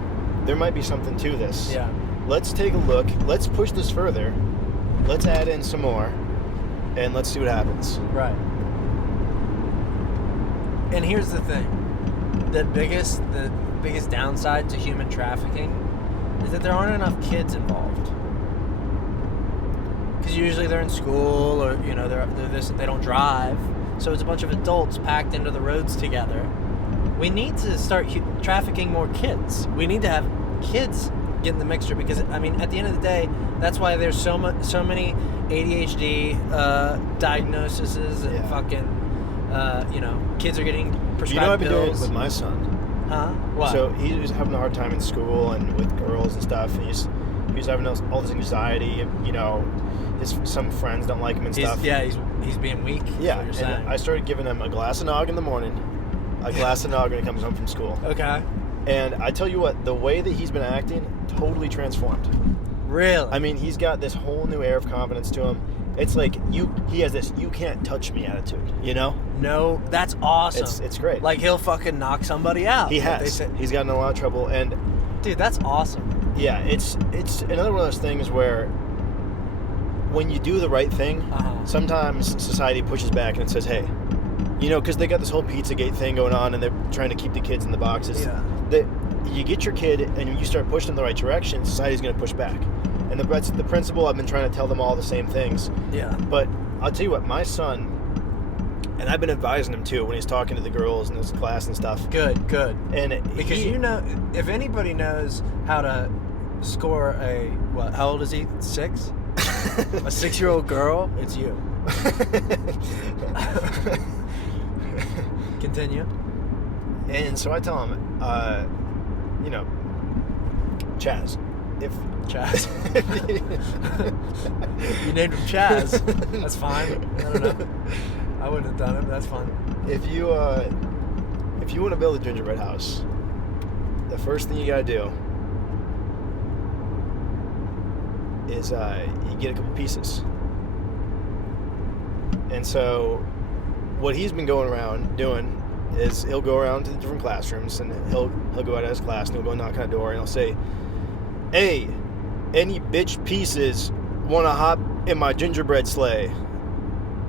There might be something to this. Yeah. Let's take a look. Let's push this further. Let's add in some more. And let's see what happens. Right. And here's the thing. The biggest downside to human trafficking is that there aren't enough kids involved. Because usually they're in school or, they're this, they don't drive. So it's a bunch of adults packed into the roads together. We need to start trafficking more kids. We need to have kids get in the mixture because, at the end of the day, that's why there's so many ADHD diagnoses and fucking, kids are getting prescribed I've been pills. doing it with my son. Huh? What? So he was having a hard time in school and with girls and stuff. And he was having all this anxiety. Some friends don't like him and stuff. Yeah, he's being weak. Yeah, What you're saying. and I started giving him a glass of nog in the morning, a glass of nog when he comes home from school. Okay. And I tell you what, the way that he's been acting, totally transformed. Really? He's got this whole new air of confidence to him. It's like he has this "you can't touch me" attitude. No, that's awesome. It's great. Like he'll fucking knock somebody out. He has. He's gotten in a lot of trouble, and dude, that's awesome. Yeah, it's another one of those things where when you do the right thing, sometimes society pushes back and it says, hey, because they got this whole Pizzagate thing going on and they're trying to keep the kids in the boxes. Yeah. That you get your kid and you start pushing in the right direction, society's going to push back. And the principle, I've been trying to tell them all the same things. Yeah. But I'll tell you what, my son, and I've been advising him too when he's talking to the girls in his class and stuff. Good. And because if anybody knows how to score how old is he? 6? A 6-year-old girl, it's you. Continue. And so I tell him, Chaz. Chaz. You named him Chaz. That's fine. I don't know. I wouldn't have done it, but that's fine. If you want to build a gingerbread house, the first thing you gotta do is you get a couple pieces. And so what he's been going around doing is he'll go around to the different classrooms and he'll go out of his class and he'll go knock on a door and he'll say, hey, any bitch pieces want to hop in my gingerbread sleigh?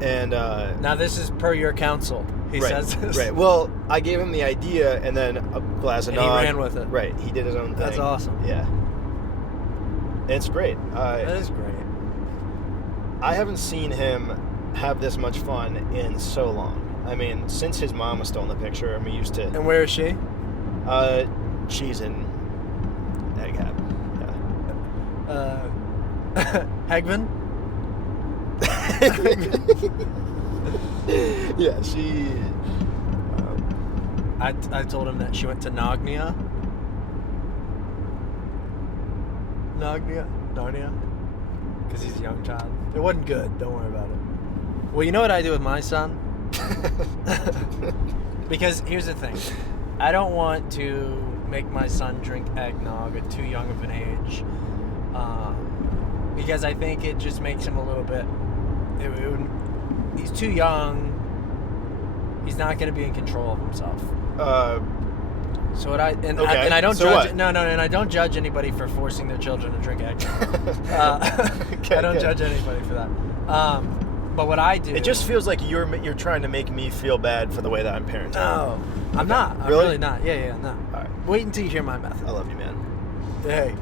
And now this is per your counsel. He says this. Right. Well, I gave him the idea and then a glass of nog. And he ran with it. Right. He did his own thing. That's awesome. Yeah. It's great. That is great. I haven't seen him have this much fun in so long. Since his mom was still in the picture, and we used to. And where is she? She's in Eggnog. Yeah. Hegman? Yeah, she. I told him that she went to Narnia. Because he's a young child. It wasn't good. Don't worry about it. Well, you know what I do with my son? Because here's the thing. I don't want to make my son drink eggnog at too young of an age. Because I think it just makes him a little bit... he's too young. He's not going to be in control of himself. So what I don't judge. What? No, and I don't judge anybody for forcing their children to drink eggnog. I don't judge anybody for that. But what I do, it just feels like you're trying to make me feel bad for the way that I'm parenting. No, I'm not. I'm really not. Yeah, no. All right. Wait until you hear my method. I love you, man. Hey,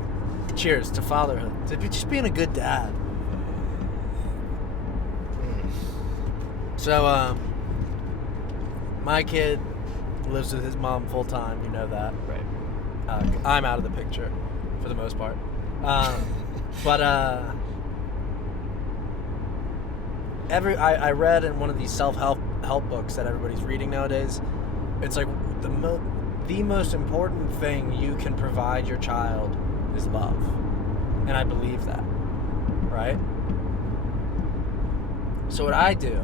cheers to fatherhood. To just being a good dad. So, my kid lives with his mom full time. You know that, right? I'm out of the picture for the most part. But I read in one of these self-help books that everybody's reading nowadays. It's like the most important thing you can provide your child is love, and I believe that, right? So what I do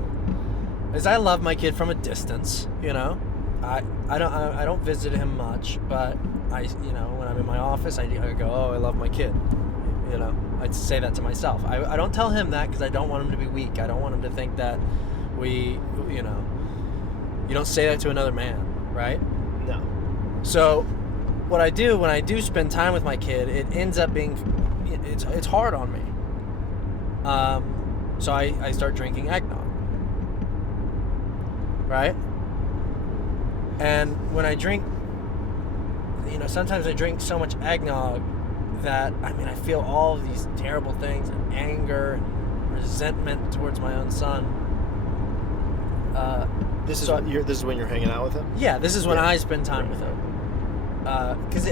is I love my kid from a distance. You know, I don't visit him much, but when I'm in my office, I go, oh, I love my kid. You know, I say that to myself. I don't tell him that because I don't want him to be weak. I don't want him to think that you don't say that to another man, right? No. So what I do when I do spend time with my kid, it ends up being, it's hard on me. So I start drinking eggnog, right? And when I drink, sometimes I drink so much eggnog that, I feel all of these terrible things, and anger and resentment towards my own son. This is when you're hanging out with him? Yeah, this is when I spend time with him. Because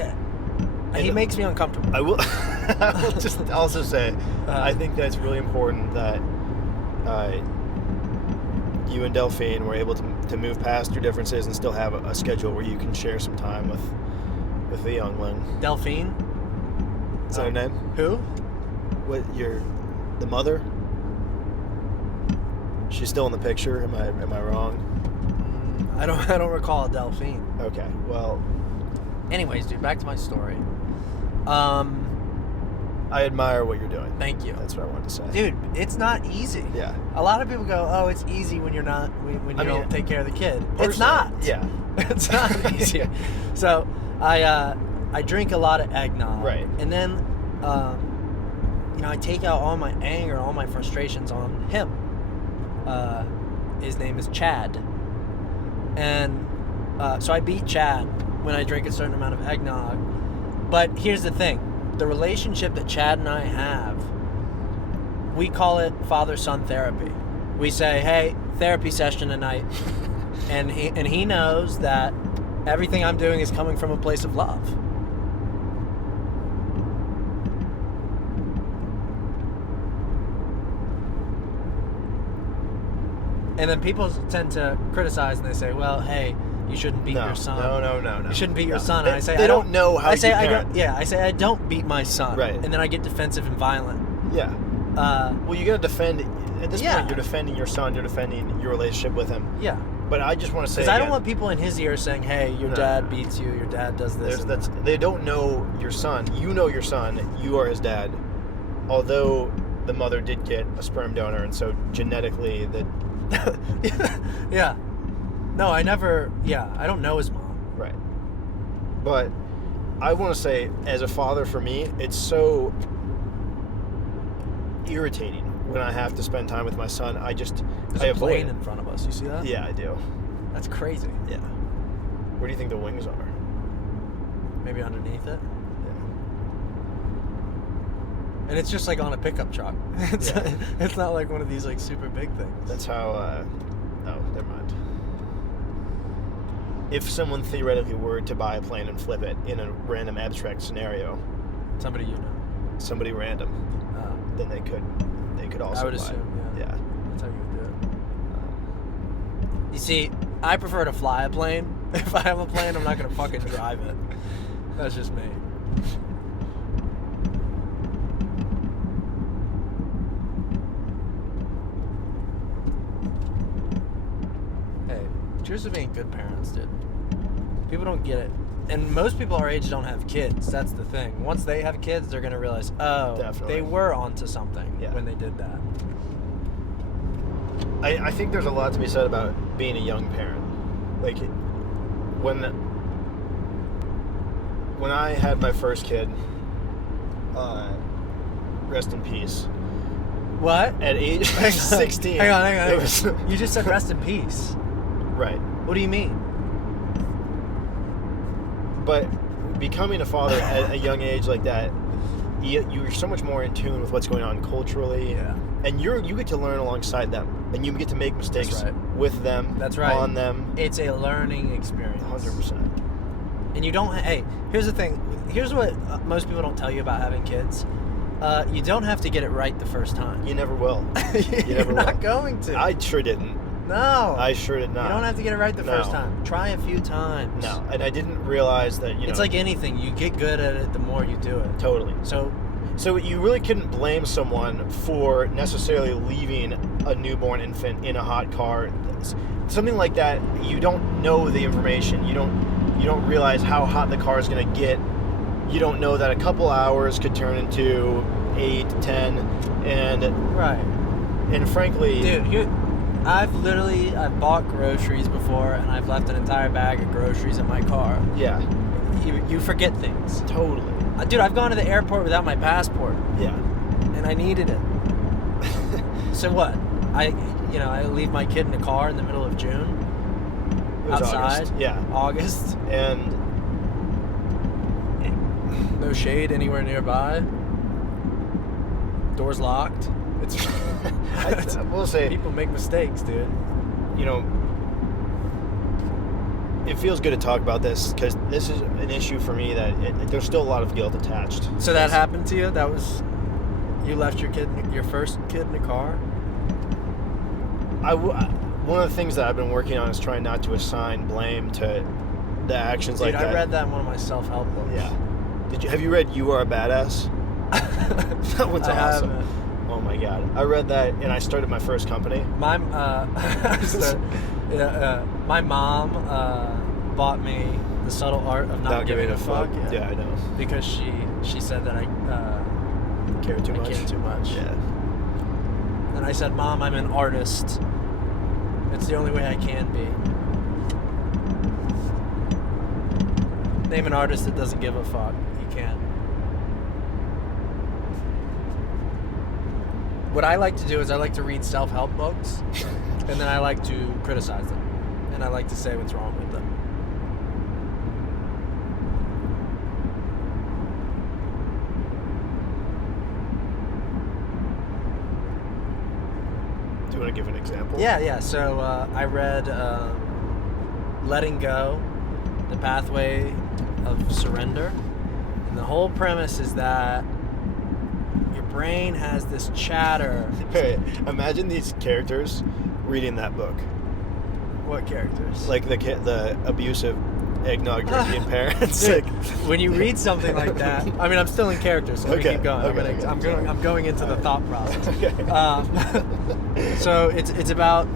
he makes me uncomfortable. I will just also say, I think that it's really important that you and Delphine were able to move past your differences and still have a schedule where you can share some time with the young one. Delphine? Is that her name? Who? The mother? She's still in the picture. Am I wrong? I don't recall a Delphine. Okay. Well. Anyways, dude, back to my story. I admire what you're doing. Thank you. That's what I wanted to say. Dude, it's not easy. Yeah. A lot of people go, "Oh, it's easy when you're not when you don't take care of the kid." It's not. Yeah. It's not easy. So, I drink a lot of eggnog. Right. And then I take out all my anger, all my frustrations on him. His name is Chad. And so I beat Chad when I drink a certain amount of eggnog. But here's the thing. The relationship that Chad and I have, we call it father-son therapy. We say, hey, therapy session tonight. and he knows that everything I'm doing is coming from a place of love. And then people tend to criticize and they say, well, hey, you shouldn't beat your son. No. You shouldn't beat your son. And I say, they don't know how I say, you parent. I say, I don't beat my son. Right. And then I get defensive and violent. Yeah. Well, you got to defend, at this point, you're defending your son, you're defending your relationship with him. Yeah. But I just want to say, because I don't want people in his ear saying, hey, your dad beats you, your dad does this. They don't know your son. You know your son. You are his dad. Although the mother did get a sperm donor, and so genetically yeah. No, I don't know his mom. Right. But I want to say, as a father, for me, it's so irritating when I have to spend time with my son. There's I a avoid plane it. in front of us. You see that? Yeah, I do. That's crazy. Yeah. Where do you think the wings are? Maybe underneath it. Yeah. And it's just like on a pickup truck. It's not like one of these like super big things. That's how. Oh, never mind. If someone theoretically were to buy a plane and flip it in a random abstract scenario, somebody somebody random, then they could also. I would buy assume, it. Yeah. That's how you would do it. You see, I prefer to fly a plane. If I have a plane, I'm not going to fucking drive it. That's just me. Hey, cheers to being good parents, dude. People don't get it. And most people our age don't have kids. That's the thing. Once they have kids, they're going to realize, oh, Definitely. they were onto something when they did that. I think there's a lot to be said about being a young parent. Like, when I had my first kid, rest in peace. What? At age 16. Hang on. You just said rest in peace. Right. What do you mean? But becoming a father at a young age like that, you're so much more in tune with what's going on culturally. Yeah. And you get to learn alongside them. And you get to make mistakes with them. That's right. On them. It's a learning experience. 100%. And you don't... Hey, here's the thing. Here's what most people don't tell you about having kids. You don't have to get it right the first time. You never will. You're not going to. I sure didn't. No. I sure did not. You don't have to get it right the first time. Try a few times. No. And I didn't realize that, It's like anything. You get good at it the more you do it. Totally. So you really couldn't blame someone for necessarily leaving a newborn infant in a hot car. Something like that, you don't know the information. You don't realize how hot the car is going to get. You don't know that a couple hours could turn into 8, 10, and right. And frankly, dude, I've bought groceries before, and I've left an entire bag of groceries in my car. Yeah. You forget things. Totally. Dude, I've gone to the airport without my passport. Yeah. And I needed it. So what? I leave my kid in a car in the middle of June. It was outside. August. Yeah. August. And no shade anywhere nearby. Doors locked. It's I will say, people make mistakes, dude. It feels good to talk about this because this is an issue for me that there's still a lot of guilt attached. So that happened to you? You left your first kid in a car? One of the things that I've been working on is trying not to assign blame to the actions like that. I read that in one of my self-help books. Yeah. Have you read You Are a Badass? That one's awesome. Haven't. Oh my God. I read that and I started my first company. My mom bought me The Subtle Art of Not Giving a Fuck. Yeah, I know. Because she said that I care too much. Care too much. Yeah. And I said, Mom, I'm an artist. It's the only way I can be. Name an artist that doesn't give a fuck. You can't. What I like to do is I like to read self-help books, and then I like to criticize them, and I like to say what's wrong with them. Do you want to give an example? Yeah. So I read Letting Go, The Pathway of Surrender, and the whole premise is that your brain has this chatter. Hey, imagine these characters reading that book. What characters? Like the abusive eggnog drinking parents. Dude, when you read something like that, I mean, I'm still in character, so keep going. I'm going into the thought process. Okay. So it's about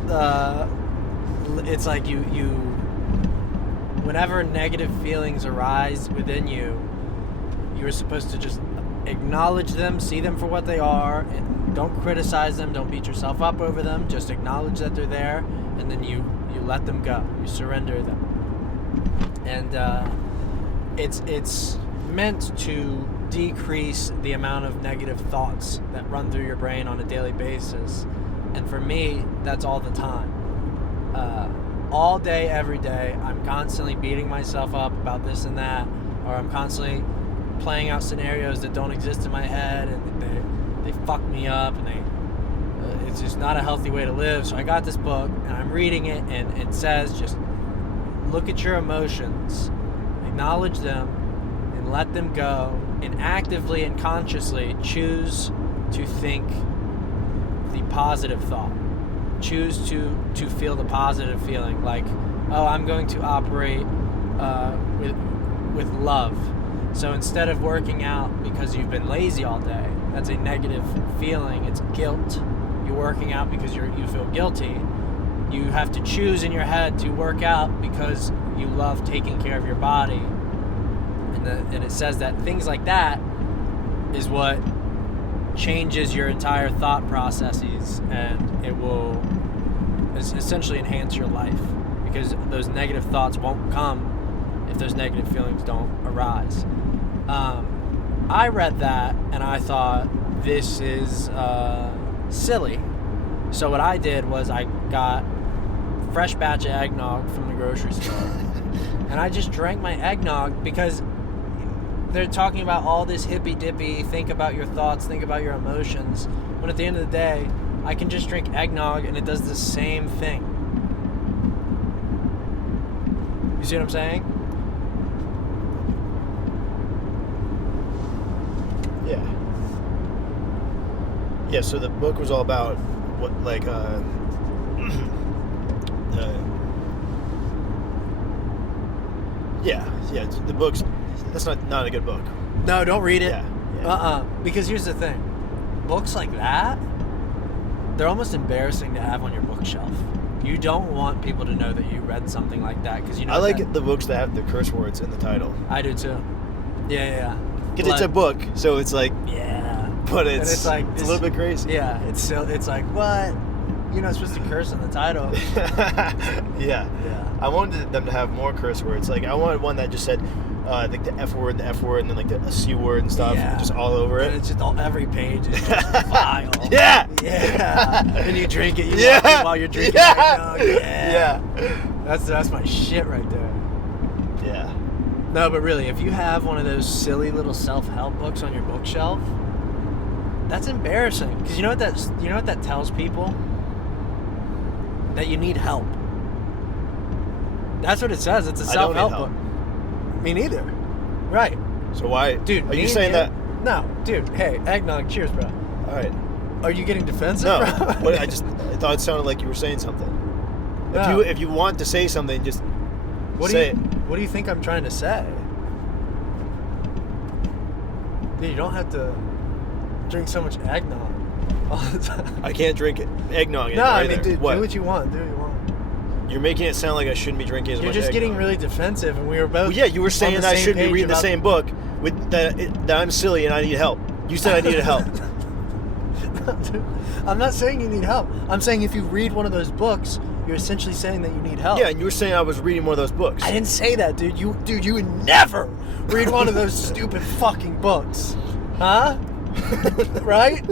it's like you whenever negative feelings arise within you, you're supposed to just acknowledge them, see them for what they are, and don't criticize them, don't beat yourself up over them, just acknowledge that they're there, and then you let them go, you surrender them. And it's meant to decrease the amount of negative thoughts that run through your brain on a daily basis. And for me, that's all the time. All day, every day, I'm constantly beating myself up about this and that, or I'm constantly playing out scenarios that don't exist in my head, and they fuck me up, and it's just not a healthy way to live. So I got this book, and I'm reading it, and it says just look at your emotions, acknowledge them, and let them go, and actively and consciously choose to think the positive thought. choose to feel the positive feeling, like, oh, I'm going to operate with love. So instead of working out because you've been lazy all day, that's a negative feeling. It's guilt. You're working out because you feel guilty. You have to choose in your head to work out because you love taking care of your body. And it says that things like that is what changes your entire thought processes, and it will essentially enhance your life, because those negative thoughts won't come if those negative feelings don't arise. I read that and I thought, this is silly. So what I did was I got a fresh batch of eggnog from the grocery store and I just drank my eggnog, because they're talking about all this hippy-dippy, think about your thoughts, think about your emotions, when at the end of the day, I can just drink eggnog and it does the same thing. You see what I'm saying? Yeah. Yeah, so the book was all about what, like, yeah, the book's, that's not a good book. No, don't read it. Yeah. Because here's the thing. Books like that, they're almost embarrassing to have on your bookshelf. You don't want people to know that you read something like that, because you know. I like the books that have the curse words in the title. I do too. Yeah. Because it's a book, so it's like. Yeah. But it's like it's a little bit crazy. Yeah, it's like, what? You're not supposed to curse in the title. Yeah. I wanted them to have more curse words. Like, I wanted one that just said, like the F word, and then like a C word and stuff, just all over it. And it's just every page is just vile. Yeah. And you drink it. You walk it while you're drinking. Yeah. That's my shit right there. Yeah. No, but really, if you have one of those silly little self-help books on your bookshelf, that's embarrassing. Because you know what that tells people? That you need help. That's what it says. It's a self-help book. Me neither. Right. So why? Dude, are you saying that? No, dude. Hey, eggnog. Cheers, bro. All right. Are you getting defensive? No. Bro? But I thought it sounded like you were saying something. No. If you want to say something, just say it. What do you think I'm trying to say? Dude, you don't have to drink so much eggnog all the time. I can't drink eggnog anymore. No, I mean, dude, what? do what you want. You're making it sound like I shouldn't be drinking as much eggnog. You're just getting really defensive, and we were both. Well, yeah, you were saying that I shouldn't be reading the same book with that I'm silly and I need help. You said I needed help. No, dude, I'm not saying you need help. I'm saying if you read one of those books, you're essentially saying that you need help. Yeah, and you were saying I was reading one of those books. I didn't say that, dude. You would never read one of those stupid fucking books, huh? Right?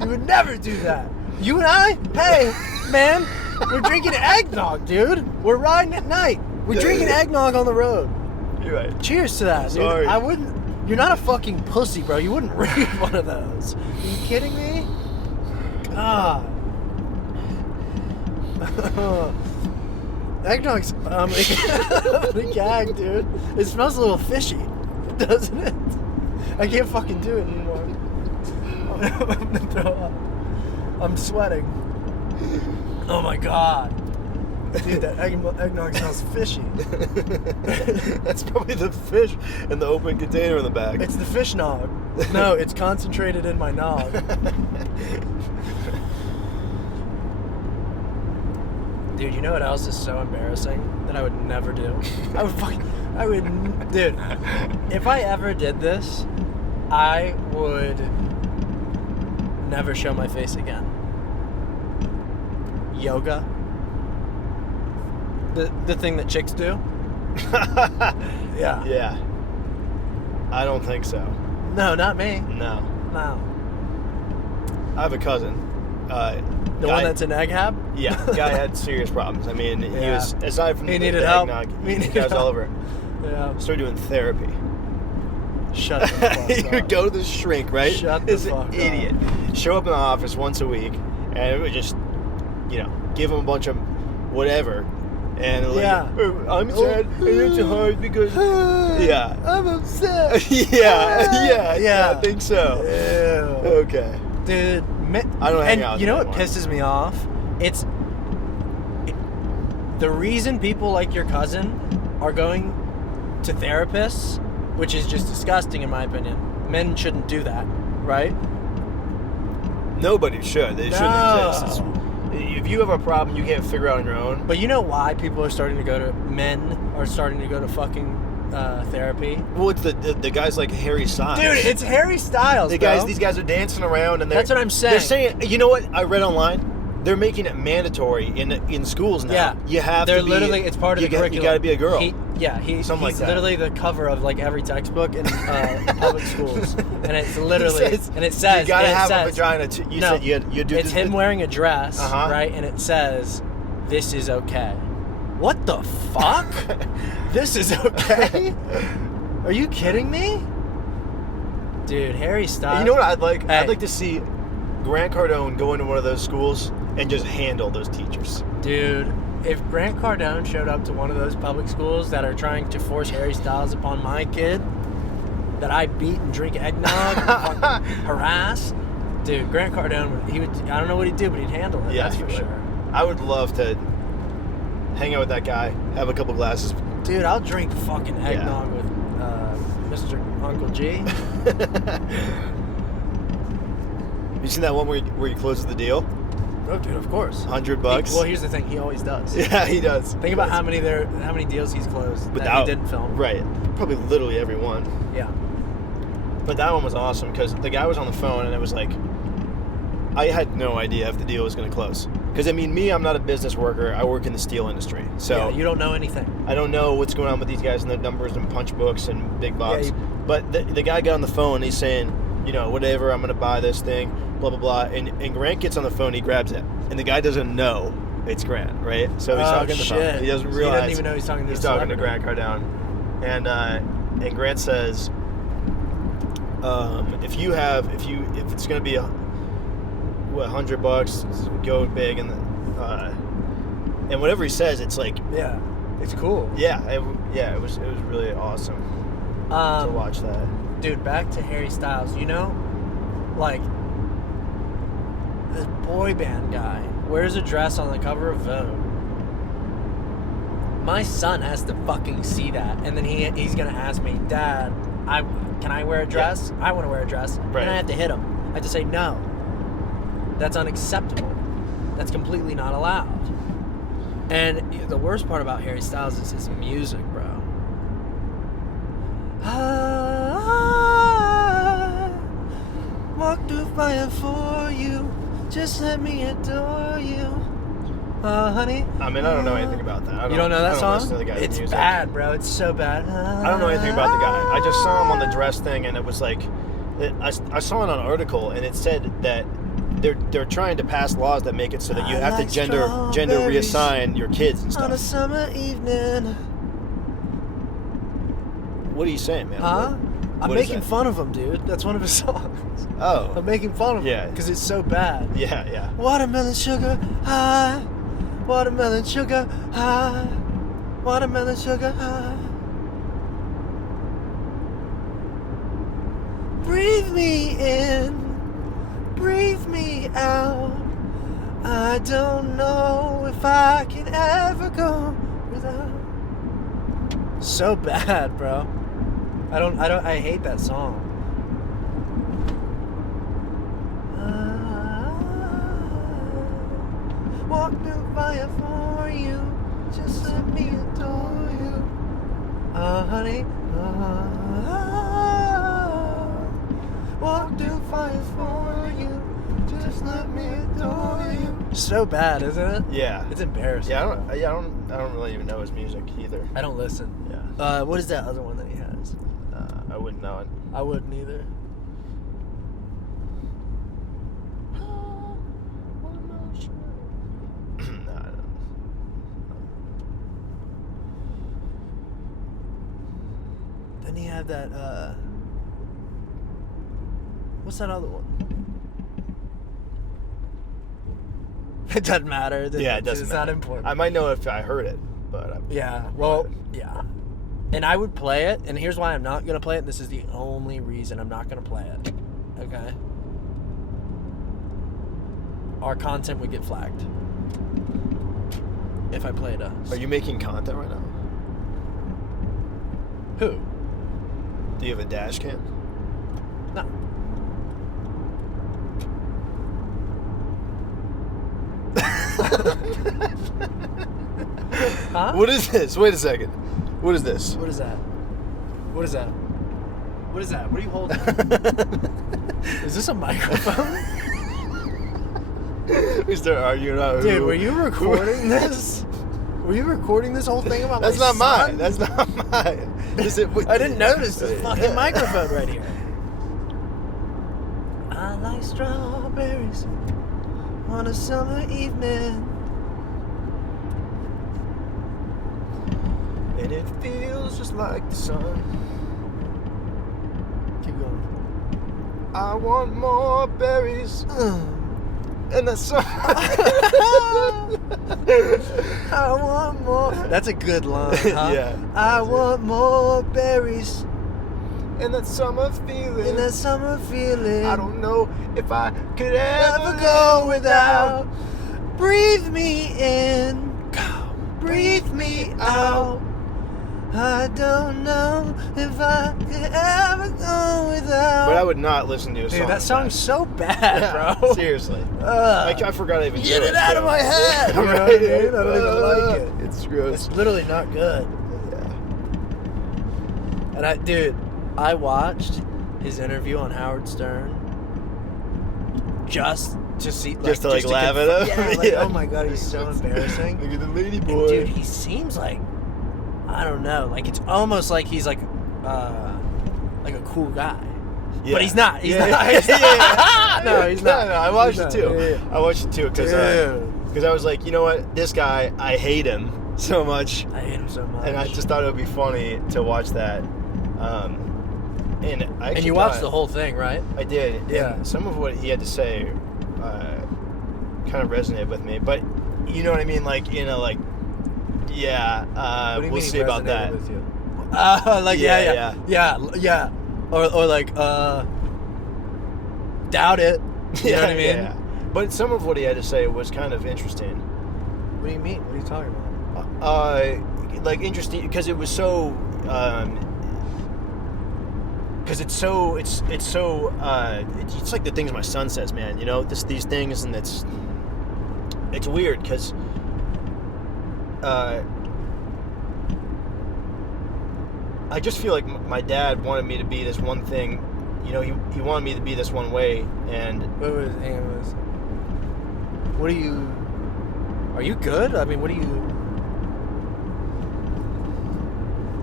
You would never do that. You and I, hey, man. We're drinking eggnog, dude. We're riding at night. We're drinking eggnog on the road. You're right. Cheers to that, dude. Sorry. I wouldn't. You're not a fucking pussy, bro. You wouldn't read one of those. Are you kidding me? God. Eggnog's a gag, dude. It smells a little fishy, doesn't it? I can't fucking do it anymore. I'm gonna throw up. I'm sweating. Oh my god. Dude, that eggnog smells fishy. That's probably the fish in the open container in the back. It's the fish nog. No, it's concentrated in my nog. Dude, you know what else is so embarrassing that I would never do? Dude, if I ever did this, I would never show my face again. Yoga. The thing that chicks do? Yeah. Yeah. I don't think so. No, not me. No. No. I have a cousin. The one that's an egg hab? Yeah, the guy had serious problems. I mean, he was, aside from he the needed help. eggnog, He he needed was all over it. Yeah. Started doing therapy. Shut the fuck You would up. go to the shrink, right? Shut the This fuck idiot. Show up in the office once a week, and it would just, give him a bunch of whatever. And like, oh, I'm sad, and it's hard because, yeah. I'm upset. yeah, I think so. Yeah. Okay. Dude, I don't hang out with you know what anymore. pisses me off? It's The reason people like your cousin are going to therapists, which is just disgusting in my opinion. Men shouldn't do that, right? Nobody should. They shouldn't exist. If you have a problem you can't figure out on your own. But you know why people are starting to go to fucking therapy? Well, it's the guys like Harry Styles. Dude, it's Harry Styles, These guys are dancing around and that's what I'm saying. They're saying, you know what? I read online. They're making it mandatory in schools now. Yeah, you have they're to be. literally, it's part of the curriculum. You got to be a girl. He's literally the cover of like every textbook in public schools, and it's literally it says you got to have a vagina. You said you do. It's him wearing a dress, right? And it says, "This is okay." What the fuck? This is okay? Are you kidding me, dude? Harry Styles. You know what I'd like? Hey. I'd like to see Grant Cardone go into one of those schools and just handle those teachers. Dude, if Grant Cardone showed up to one of those public schools that are trying to force Harry Styles upon my kid, that I beat and drink eggnog and fucking harass, dude, Grant Cardone, I don't know what he'd do, but he'd handle it, that's for sure. I would love to hang out with that guy, have a couple glasses. Dude, I'll drink fucking eggnog with Mr. Uncle G. You seen that one where he closes the deal? Oh, dude, of course. $100. Well, here's the thing. He always does. Yeah, he does. Think about how many deals he's closed that he didn't film. Right. Probably literally every one. Yeah. But that one was awesome because the guy was on the phone and it was like, I had no idea if the deal was going to close. Because, I mean, I'm not a business worker. I work in the steel industry. So yeah, you don't know anything. I don't know what's going on with these guys and their numbers and punch books and big box. But the guy got on the phone and he's saying, you know, whatever, I'm going to buy this thing, blah, blah, blah. And Grant gets on the phone, he grabs it. And the guy doesn't know it's Grant, right? So he's talking to the phone. He doesn't realize. He doesn't even know he's talking to He's talking to Grant Cardone. And Grant says, if it's going to be $100, go big. And whatever he says, it's like. Yeah, it's cool. Yeah, it was really awesome to watch that. Dude, back to Harry Styles. You know, like, this boy band guy wears a dress on the cover of Vogue. My son has to fucking see that, and then he's gonna ask me, Dad, can I wear a dress? Yeah. I want to wear a dress. Right. And I have to hit him. I have to say no. That's unacceptable. That's completely not allowed. And the worst part about Harry Styles is his music, bro. Walk through fire for you. Just let me adore you. Honey. I mean, I don't know anything about that. You don't know that song? Listen to the guy's it's music. bad, bro. It's so bad. I don't know anything about the guy. I just saw him on the dress thing, and it was like, I saw it on an article, and it said that they're trying to pass laws that make it so that you have to gender reassign your kids and stuff. On a summer evening. What are you saying, man? Huh? I'm making fun of him, dude. That's one of his songs. Oh. I'm making fun of him. Because it's so bad. Yeah. Watermelon sugar high. Watermelon sugar high. Watermelon sugar high. Breathe me in. Breathe me out. I don't know if I can ever go without. So bad, bro. I hate that song. Walk through fire for you. Just let me adore you. Honey. Walk through fire for you. Just let me adore you. So bad, isn't it? Yeah. It's embarrassing. Yeah, I don't really even know his music either. I don't listen. Yeah. What is that other one that he has? I wouldn't know it. I wouldn't either. No, I don't. Then he had that, what's that other one? It doesn't matter. It doesn't matter. It's not important. I might know if I heard it, but... Yeah, and I would play it, and here's why I'm not going to play it. This is the only reason I'm not going to play it. Okay? Our content would get flagged. if I played us. Are you making content right now? Who? Do you have a dash cam? No. Huh? What is this? Wait a second. What is this? What is that? What is that? What is that? What are you holding? Is this a microphone? We start arguing about Dude, who. were you recording this? Were you recording this whole thing about That's my not son? mine. That's not mine. I didn't notice this fucking microphone right here. I like strawberries on a summer evening. And it feels just like the sun. Keep going. I want more berries. And the sun. I want more. That's a good line, huh? Yeah. I want more berries And that summer feeling. in that summer feeling. I don't know if I could ever ever go without. Breathe me in, breathe me out. I don't know if I could ever go without. But I would not listen to a song. Dude, that song's so bad, yeah, bro. Seriously. I forgot I even Get did it out of too. my head. You know what I Right? mean? I don't even like it. It's gross. It's literally not good. Yeah. And I watched his interview on Howard Stern just to see, Just to laugh at him? Yeah, like, Yeah. oh my god, he's so embarrassing. Look at the lady And boy. dude, he seems like, I don't know, like it's almost like he's like a cool guy. Yeah. But he's not. He's Yeah, not. yeah, He's not. yeah. No, he's not. No, I watched He's it not. too. Yeah, yeah. I watched it too because Dude. I was like, you know what, this guy, I hate him so much, I hate him so much. and I just thought it would be funny to watch that. And I And you watched the whole thing, right? I did. Yeah. And some of what he had to say kind of resonated with me, but you know what I mean, like in a like, yeah, What do you we'll mean see he about resonated that. with you? Like yeah. Or like doubt it. You know what I mean? Yeah. But some of what he had to say was kind of interesting. What do you mean? What are you talking about? Like interesting because it was so. Because it's like the things my son says, man. You know, these things, and it's weird because. I just feel like my dad wanted me to be this one thing. You know, he wanted me to be this one way, and Hang on. What are you? Are you good? I mean, what are you?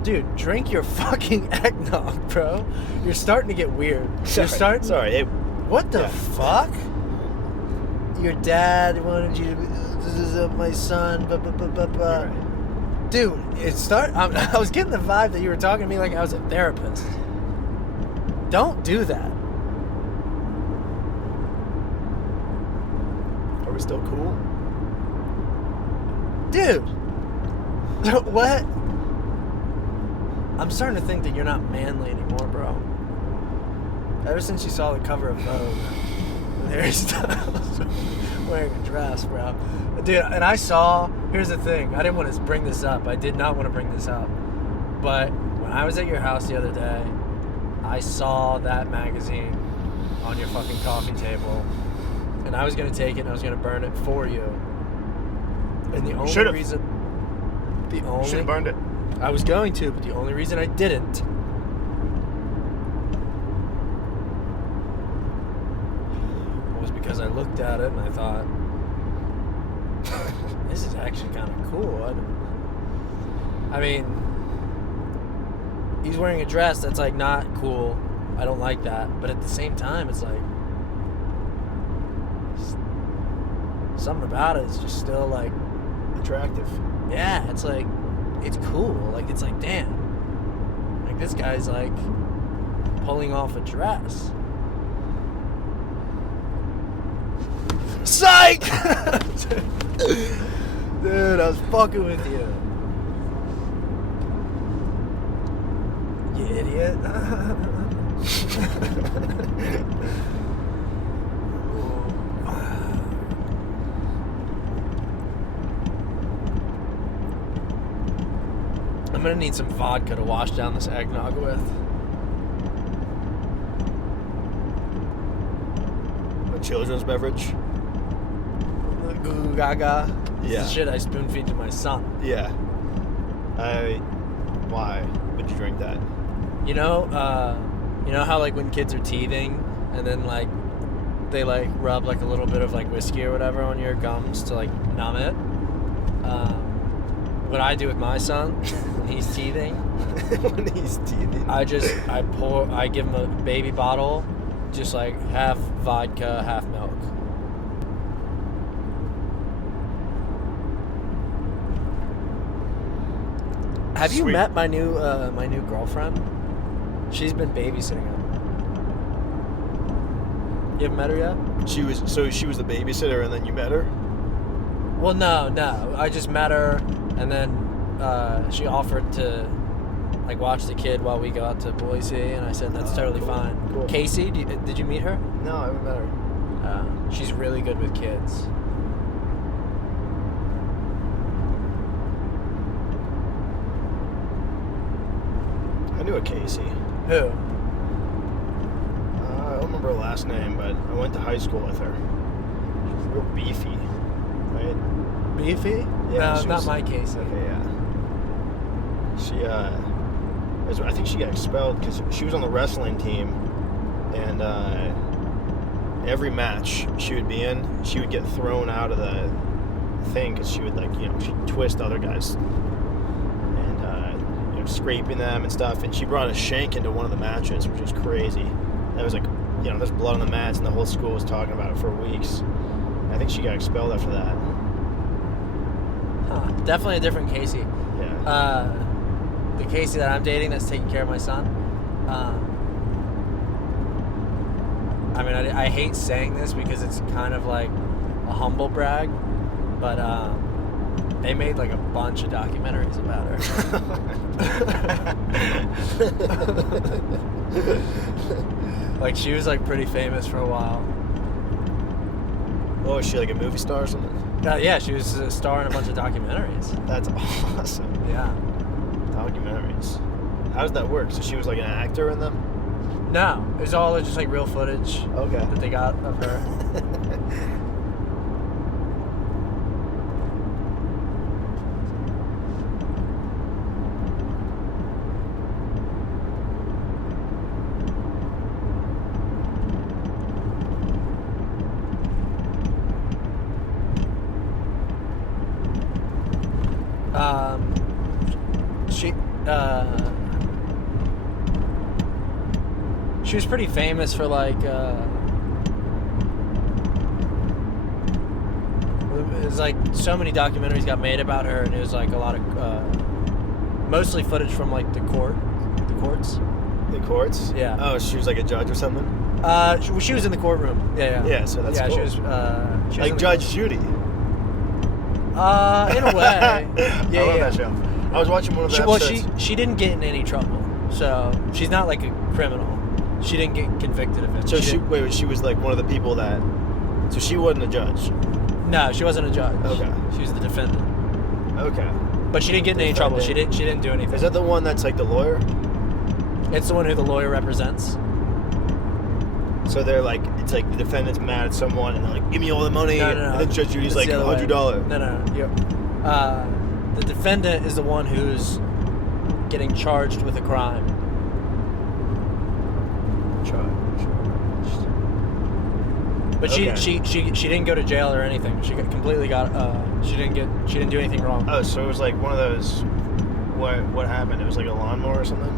Dude, drink your fucking eggnog, bro. You're starting to get weird. You're starting. Sorry. Hey, What the Yeah. fuck? Your dad wanted you to be. This is my son. you're right. Dude, I was getting the vibe that you were talking to me like I was a therapist. Don't do that. Are we still cool? Dude. What? I'm starting to think that you're not manly anymore, bro. Ever since you saw the cover of Vogue, Harry Styles wearing a dress, bro. Dude, and here's the thing, I didn't want to bring this up. I did not want to bring this up. But when I was at your house the other day, I saw that magazine on your fucking coffee table. And I was going to take it and I was going to burn it for you. And the only Should've. reason... Should have burned it. I was going to, but the only reason I didn't was because I looked at it and I thought, this is actually kind of cool. I mean, he's wearing a dress that's like not cool. I don't like that. But at the same time, it's like, something about it is just still like, Attractive. yeah, it's like, it's cool. Like, it's like, damn. Like, this guy's like pulling off a dress. Psych! Dude, I was fucking with you. You idiot. gonna need some vodka to wash down this eggnog with. A children's beverage. Goo goo gaga. Yeah. This is shit I spoon feed to my son. Yeah. Why would you drink that? You know how like when kids are teething and then like they like rub like a little bit of like whiskey or whatever on your gums to like numb it. What I do with my son when he's teething. When he's teething. I give him a baby bottle, just like half vodka, half milk. Have you Sweet. met my new girlfriend? She's been babysitting him. You haven't met her yet? She was the babysitter, and then you met her. Well, no. I just met her, and then she offered to like watch the kid while we go out to Boise, and I said that's totally cool. fine. Cool. Casey, did you meet her? No, I haven't met her. She's really good with kids. I knew a Casey. Who? I don't remember her last name, but I went to high school with her. She was real beefy, right? Beefy? Yeah, No, she not was- my Casey. Okay, yeah. I think she got expelled because she was on the wrestling team, and every match she would be in, she would get thrown out of the thing because she would she'd twist other guys and scraping them and stuff. And she brought a shank into one of the matches, which was crazy. That was like, there's blood on the mats, and the whole school was talking about it for weeks. I think she got expelled after that. Huh. Definitely a different Casey. Yeah. The Casey that I'm dating that's taking care of my son. I mean, I hate saying this because it's kind of like a humble brag, but they made like a bunch of documentaries about her. Like she was like pretty famous for a while. Oh, is she like a movie star or something? Yeah, she was a star in a bunch of documentaries. That's awesome. Yeah. Documentaries. How does that work? So she was like an actor in them? No, it was all just like real footage Okay. that they got of her. She was pretty famous for like it was like so many documentaries got made about her, and it was like a lot of mostly footage from like the courts. The courts? Yeah. Oh, she was like a judge or something? She was in the courtroom. Yeah. Yeah, so that's yeah. cool. She was like in the Judge Judy. in a way. Yeah, I love yeah. that show. I was watching one of the episodes. She didn't get in any trouble, so she's not like a criminal. She didn't get convicted of it. So she was like one of the people that. So she wasn't a judge. No, she wasn't a judge. Okay. She was the defendant. Okay. But she didn't get in any trouble. She didn't do anything. Is that the one that's like the lawyer? It's the one who the lawyer represents. So they're like, it's like the defendant's mad at someone, and they're like, "Give me all the money," No. and then Judge Judy's It's like, the other way. $100. No. The defendant is the one who's getting charged with a crime. But Okay. she didn't go to jail or anything. She completely got she didn't do anything wrong. Oh, so it was like one of those. What happened? It was like a lawnmower or something.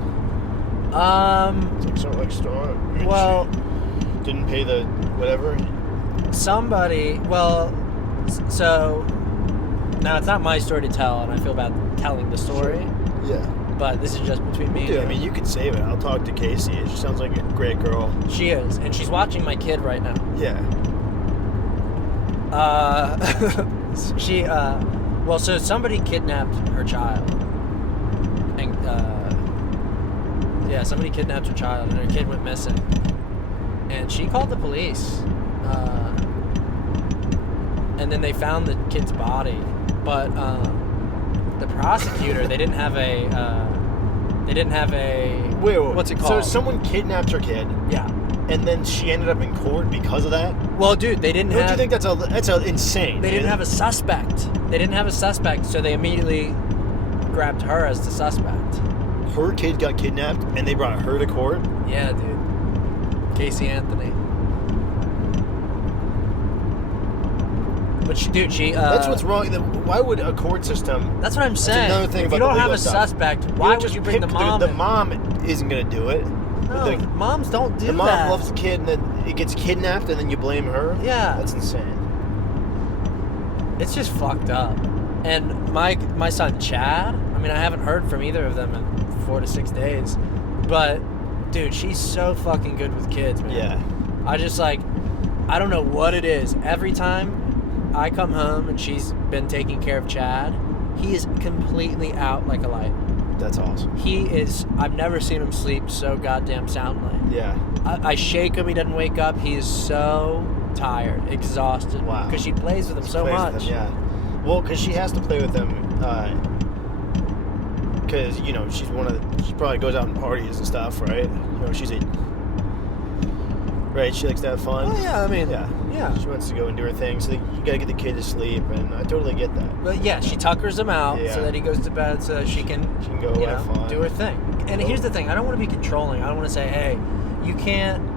It's like sort of like store. Well, she didn't pay the whatever. somebody. Well, so now it's not my story to tell, and I feel bad telling the story. Yeah. But this is just between me and Dude, you. I mean, you could save it. I'll talk to Casey. She sounds like a great girl. She is, and she's watching my kid right now. Yeah. Well, so somebody kidnapped her child, and somebody kidnapped her child, and her kid went missing, and she called the police, and then they found the kid's body, but the prosecutor, they didn't have a Wait, what's it called? So someone kidnapped her kid, Yeah. and then she ended up in court because of that? Well, dude, they didn't Don't have... you think that's insane? They didn't have a suspect. They didn't have a suspect, so they immediately grabbed her as the suspect. Her kid got kidnapped, and they brought her to court? Yeah, dude. Casey Anthony. But she... That's what's wrong. Why would a court system... That's what I'm saying. another thing if about you don't the have legal a stuff. suspect, You why don't would just you bring the pick mom The in? mom isn't going to do it. No, moms don't do that. The mom loves the kid, and then it gets kidnapped, and then you blame her? Yeah. That's insane. It's just fucked up. And my son Chad, I mean, I haven't heard from either of them in 4 to 6 days. But, dude, she's so fucking good with kids, man. Yeah. I just, like, I don't know what it is. Every time I come home and she's been taking care of Chad, he is completely out like a light. That's awesome. I've never seen him sleep so goddamn soundly. Yeah. I shake him, he doesn't wake up. He is so tired, exhausted. Wow. Because she plays with him so Plays much. with him, yeah. Well, because she has to play with him, because, she probably goes out and parties and stuff, right? Right, she likes to have fun. Oh, yeah, I mean, Yeah. yeah. She wants to go and do her thing, so you gotta get the kid to sleep, and I totally get that. But yeah, she tuckers him out Yeah. so that he goes to bed so that she can go have fun. do her thing. And here's the thing, I don't want to be controlling. I don't want to say, hey, you can't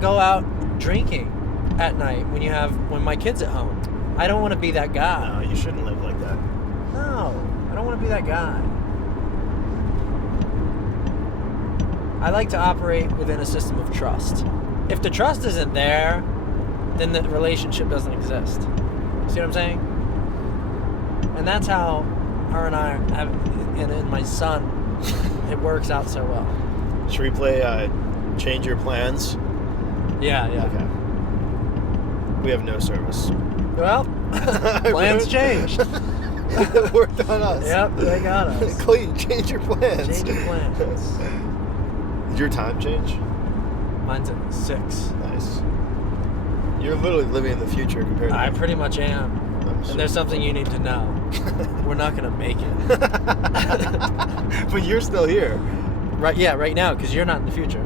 go out drinking at night when my kid's at home. I don't want to be that guy. No, you shouldn't live like that. No, I don't want to be that guy. I like to operate within a system of trust. If the trust isn't there, then the relationship doesn't exist. See what I'm saying? And that's how her and I have, and my son, it works out so well. Should we play Change Your Plans? Yeah. Okay. We have no service. Well, plans changed. It worked on us. Yep, they got us. Clayton, change your plans. Change your plans. Did your time change? Mine's at 6. Nice. You're literally living in the future compared to I me. pretty much am. And there's something you need to know. We're not going to make it. But you're still here. Right? Yeah, right now, because you're not in the future.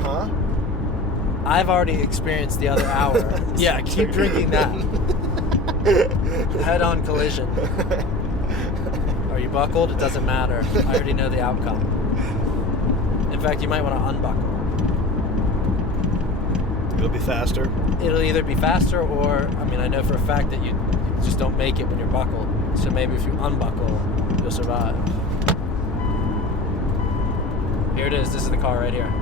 Huh? I've already experienced the other hour. Yeah, keep drinking that. Head-on collision. Are you buckled? It doesn't matter. I already know the outcome. In fact, you might want to unbuckle. It'll be faster. It'll either be faster or, I know for a fact that you just don't make it when you're buckled. So maybe if you unbuckle, you'll survive. Here it is. This is the car right here.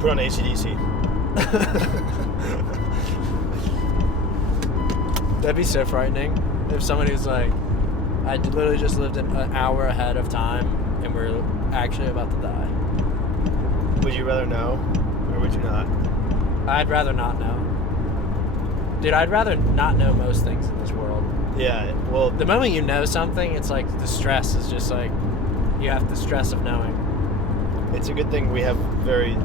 Put on AC/DC. That'd be so frightening if somebody was like, I literally just lived an hour ahead of time and we're actually about to die. Would you rather know, or would you not? I'd rather not know. Dude, I'd rather not know most things in this world. Yeah, well... The moment you know something, it's like the stress is just like, you have the stress of knowing. It's a good thing we have very,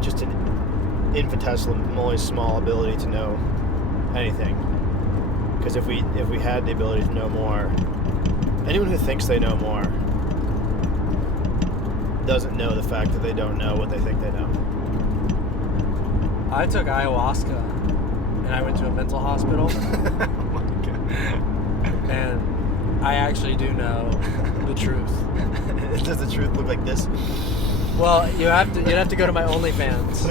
just an infinitesimally small ability to know anything. Because if we had the ability to know more, anyone who thinks they know more doesn't know the fact that they don't know what they think they know. I took ayahuasca and I went to a mental hospital. Oh my God. And I actually do know the truth. Does the truth look like this? Well, you'd have to go to my OnlyFans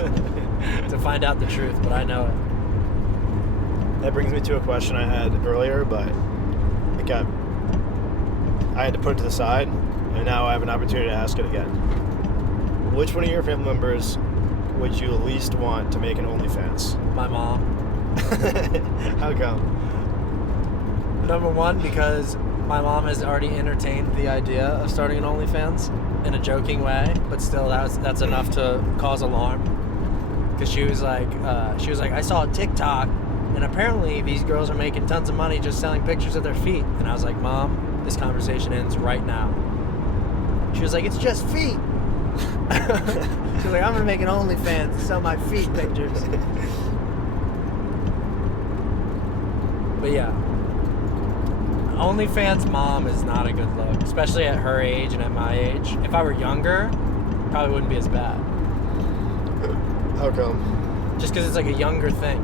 to find out the truth, but I know it. That brings me to a question I had earlier, but I had to put it to the side, and now I have an opportunity to ask it again. Which one of your family members would you least want to make an OnlyFans? My mom. How come? Number one, because my mom has already entertained the idea of starting an OnlyFans in a joking way, but still that's enough to cause alarm. Because she was like, I saw a TikTok, and apparently these girls are making tons of money just selling pictures of their feet. And I was like, Mom, this conversation ends right now. She was like, it's just feet. She's like, I'm gonna make an OnlyFans and sell my feet pictures. But yeah, OnlyFans mom is not a good look, especially at her age and at my age. If I were younger, probably wouldn't be as bad. How come? Just because it's like a younger thing.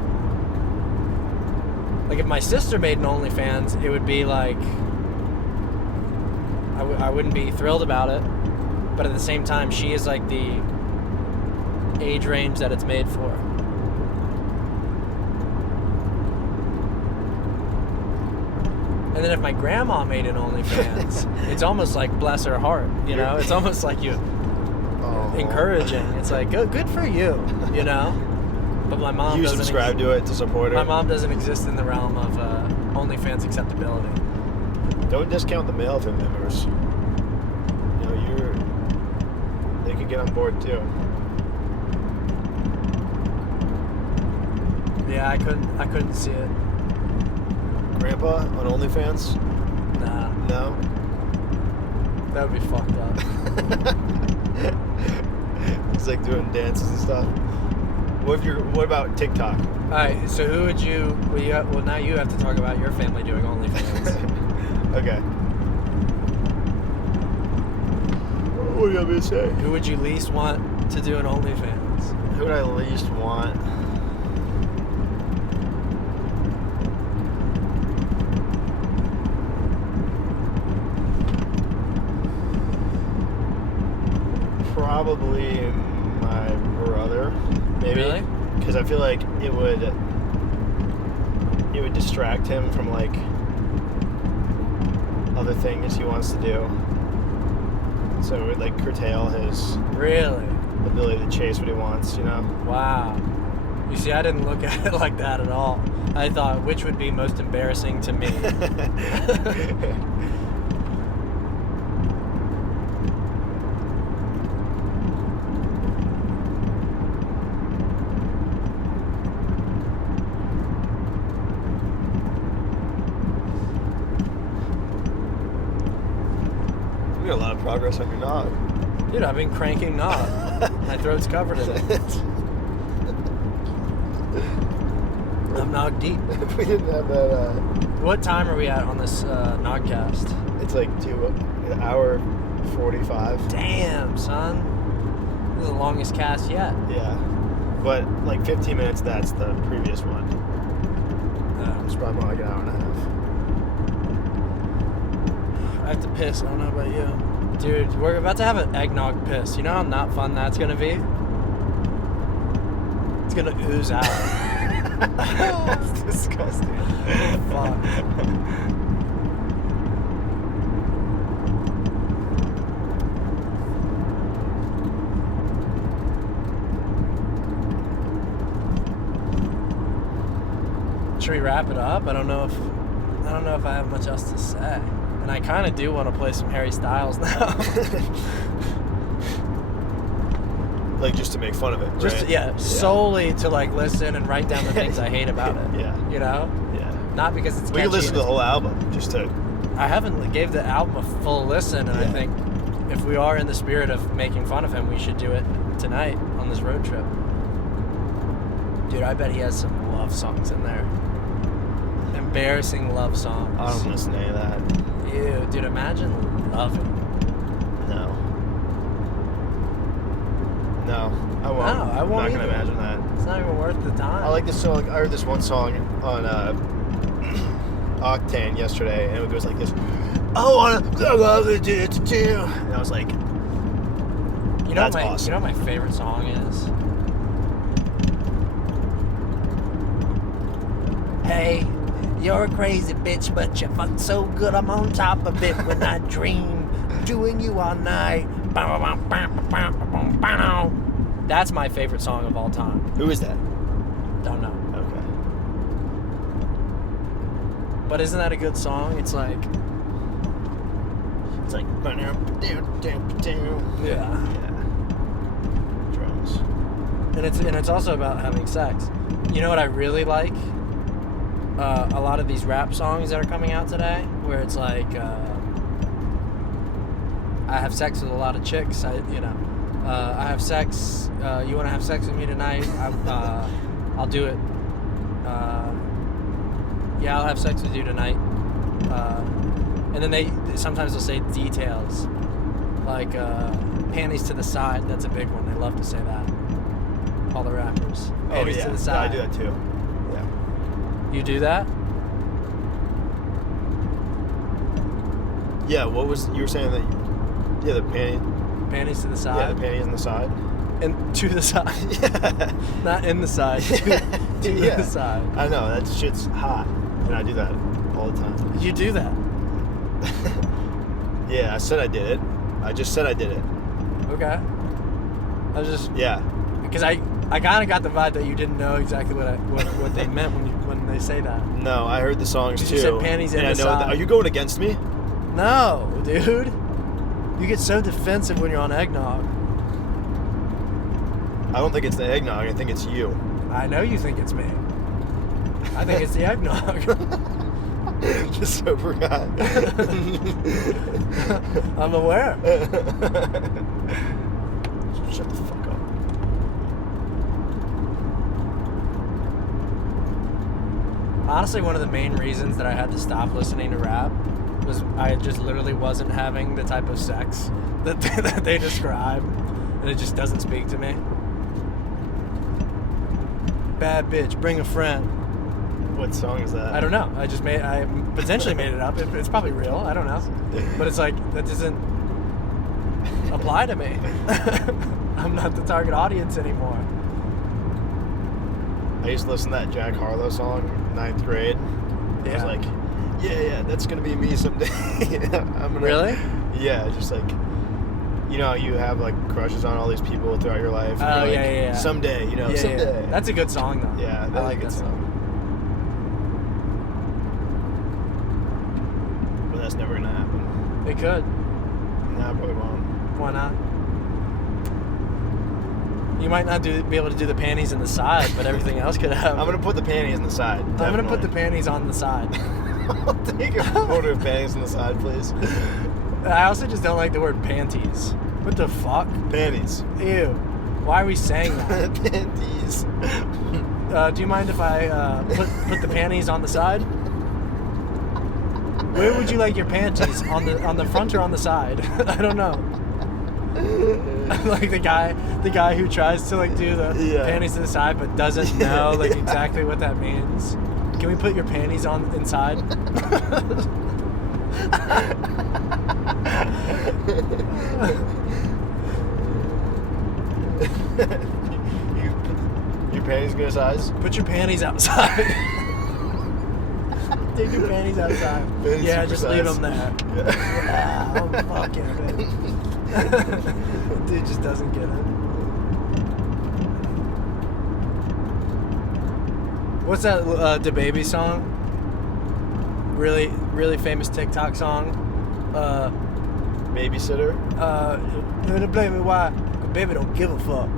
Like if my sister made an OnlyFans, it would be like I wouldn't be thrilled about it, but at the same time, she is like the age range that it's made for. And then if my grandma made an OnlyFans, it's almost like bless her heart, you know? It's almost like you encouraging. It's like good for you, you know? But my mom You doesn't subscribe to it to support her. My mom doesn't exist in the realm of OnlyFans acceptability. Don't discount the male family members. You know, they could get on board too. Yeah, I couldn't see it. Grandpa on OnlyFans? Nah, No. that would be fucked up. It's like doing dances and stuff. What about TikTok? All right, so who would you? Well, now you have to talk about your family doing OnlyFans. Okay. What do you want me to say? Who would you least want to do an OnlyFans? Who would I least want? Probably my brother, maybe. Really? Because I feel like it would distract him from like other things he wants to do. So it would like curtail his Really? ability to chase what he wants, you know? Wow. You see, I didn't look at it like that at all. I thought, which would be most embarrassing to me? You got a lot of progress on your nog. Dude, I've been cranking Nog. My throat's covered in it. I'm Nog deep. If we didn't have that, What time are we at on this Nogcast? it's like an hour 45. Damn, son. This is the longest cast yet. Yeah. But like 15 minutes, that's the previous one. It's probably more like an hour and a half. I have to piss. I don't know about you. Dude, we're about to have an eggnog piss. You know how not fun that's going to be? It's going to ooze out. That's disgusting. Fuck. Should we wrap it up? I don't know if I have much else to say. And I kind of do want to play some Harry Styles now. Like just to make fun of it, Just right? yeah, solely to like listen and write down the things I hate about it. Yeah. You know? Yeah. Not because it's We catchy could listen and to the it's- whole album just to. I haven't gave the album a full listen, and I Yeah. think if we are in the spirit of making fun of him, we should do it tonight on this road trip. Dude, I bet he has some love songs in there. Embarrassing love songs. I don't listen to any of that. Ew, dude, imagine loving. No. No, I won't. No, I won't I'm not gonna either. imagine that. It's not even worth the time. I like this song. I heard this one song on Octane yesterday, and it goes like this. I wanna love it, and I was like, you know that's what awesome. You know what my favorite song is? Hey, you're a crazy bitch, but you fuck so good I'm on top of it when I dream doing you all night. That's my favorite song of all time. who is that? Don't know. Okay. But isn't that a good song? It's like, yeah. Yeah. Drums. And it's also about having sex. You know what I really like? A lot of these rap songs that are coming out today, where it's like, I have sex with a lot of chicks. I have sex. You want to have sex with me tonight? I'll do it. Yeah, I'll have sex with you tonight. And then sometimes they'll say details, like panties to the side. That's a big one. They love to say that. All the rappers. Panties to the side. Yeah, I do that too. Yeah. You do that? Yeah. What was you were saying that? Yeah, the panties to the side. Yeah, the panties on the side. And to the side. Yeah. Not in the side. To Yeah. the side. I know that shit's hot, and I do that all the time. You do that. Yeah, I said I did it. I just said I did it. Okay. I was just because I kind of got the vibe that you didn't know exactly what they meant when they say that. No, I heard the songs too. You said panties in the side. Are you going against me? No, dude. You get so defensive when you're on eggnog. I don't think it's the eggnog. I think it's you. I know you think it's me. I think it's the eggnog. Just sober guy. I'm aware. Shut the fuck up. Honestly, one of the main reasons that I had to stop listening to rap was I just literally wasn't having the type of sex that they describe, and it just doesn't speak to me. Bad bitch, bring a friend. What song is that? I don't know. I potentially made it up. It's probably real. I don't know. But it's like, that doesn't apply to me. I'm not the target audience anymore. I used to listen to that Jack Harlow song in 9th grade. Yeah. I was like, yeah, that's going to be me someday. Really? Yeah, just like, you know, you have like crushes on all these people throughout your life. Oh, like, yeah. Someday, you know, Yeah, someday. yeah. That's a good song, though. Yeah, I like a good that song. But that's never going to happen. It could. No, I probably won't. Why not? You might not be able to do the panties in the side, but everything else could happen. I'm going to put the panties on the side. I'm going to put the panties on the side. I'll take a photo of panties on the side, please. I also just don't like the word panties. What the fuck? Panties. Ew. Why are we saying that? Panties. Do you mind if I put the panties on the side? Where would you like your panties? On the front or on the side? I don't know. Like the guy who tries to like do the panties to the side but doesn't know like exactly what that means. Can we put your panties on inside? Your panties go size? Put your panties outside. Take your panties outside. Panties yeah, super just size. leave them there. Yeah, I'm fucking it. Dude just doesn't get it. What's that DaBaby song? Really, really famous TikTok song. Babysitter? Don't blame me why? 'Cause baby don't give a fuck.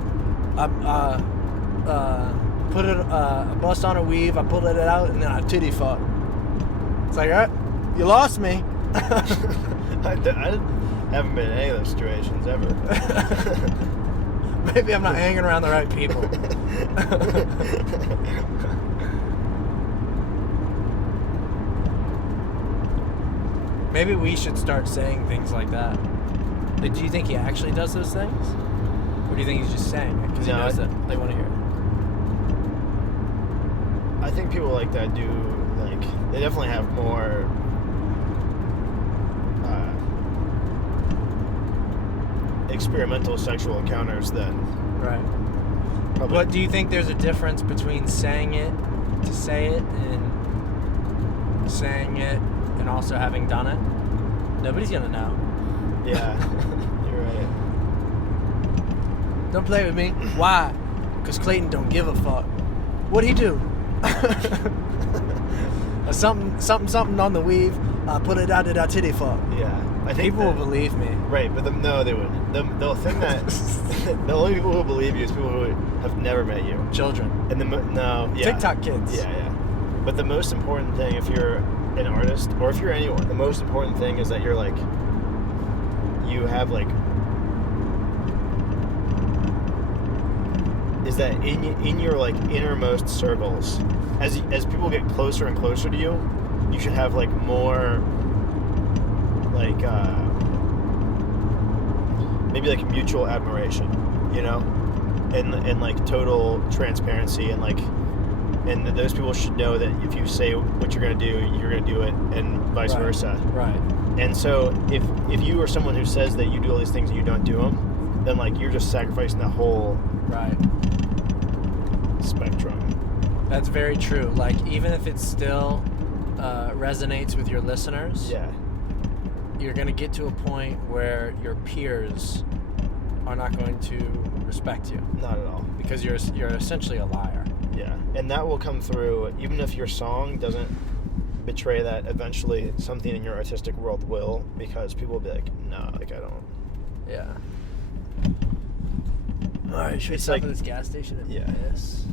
Put it, I bust on a weave, I pull it out, and then I titty fuck. It's like, alright, you lost me. I haven't been in any of those situations ever. Maybe I'm not hanging around the right people. Maybe we should start saying things like that. Like, do you think he actually does those things? Or do you think he's just saying it because he knows that they want to hear it? I think people like that do, like, they definitely have more experimental sexual encounters than Right. probably. But do you think there's a difference between saying it to say it and saying it and also having done it? Nobody's gonna know. Yeah, you're right. Don't play with me. Why? Because Clayton don't give a fuck. What'd he do? something on the weave. Put it out at titty fuck. Yeah, I think People will believe me. Right, but no, they wouldn't. The thing that the only people who believe you is people who have never met you. Children. And TikTok kids. Yeah. But the most important thing, if you're an artist or if you're anyone, the most important thing is that you're like, you have like is that in your like innermost circles, as people get closer and closer to you, you should have like more like maybe like mutual admiration, you know, and like total transparency, and like, and those people should know that if you say what you're going to do, you're going to do it, and vice versa. Right. And so if you are someone who says that you do all these things and you don't do them, then like you're just sacrificing the whole spectrum. That's very true. Like, even if it still resonates with your listeners, you're going to get to a point where your peers are not going to respect you. Not at all. Because you're essentially a liar. Yeah, and that will come through even if your song doesn't betray that. Eventually, something in your artistic world will, because people will be like, "No, like I don't." Yeah. All right, should we stop at this gas station? Yes.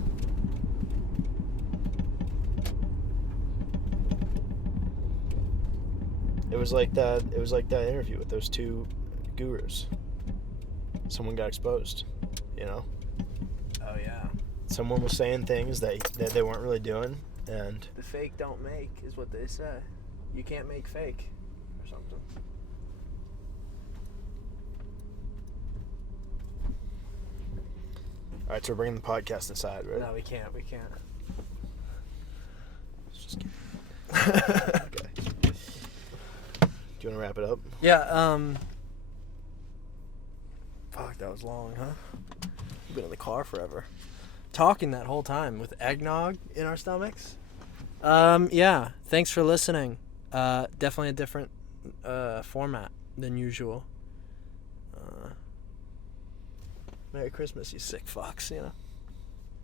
It was like that. It was like that interview with those two gurus. Someone got exposed, you know. Oh yeah. Someone was saying things that they weren't really doing, and the fake don't make is what they say. You can't make fake or something. All right, so we're bringing the podcast inside, right? No, we can't. Let's just okay. Do you want to wrap it up? Yeah. Fuck, that was long, huh? We've been in the car forever. Talking that whole time with eggnog in our stomachs. Yeah, thanks for listening. Definitely a different format than usual. Merry Christmas, you sick fucks, you know.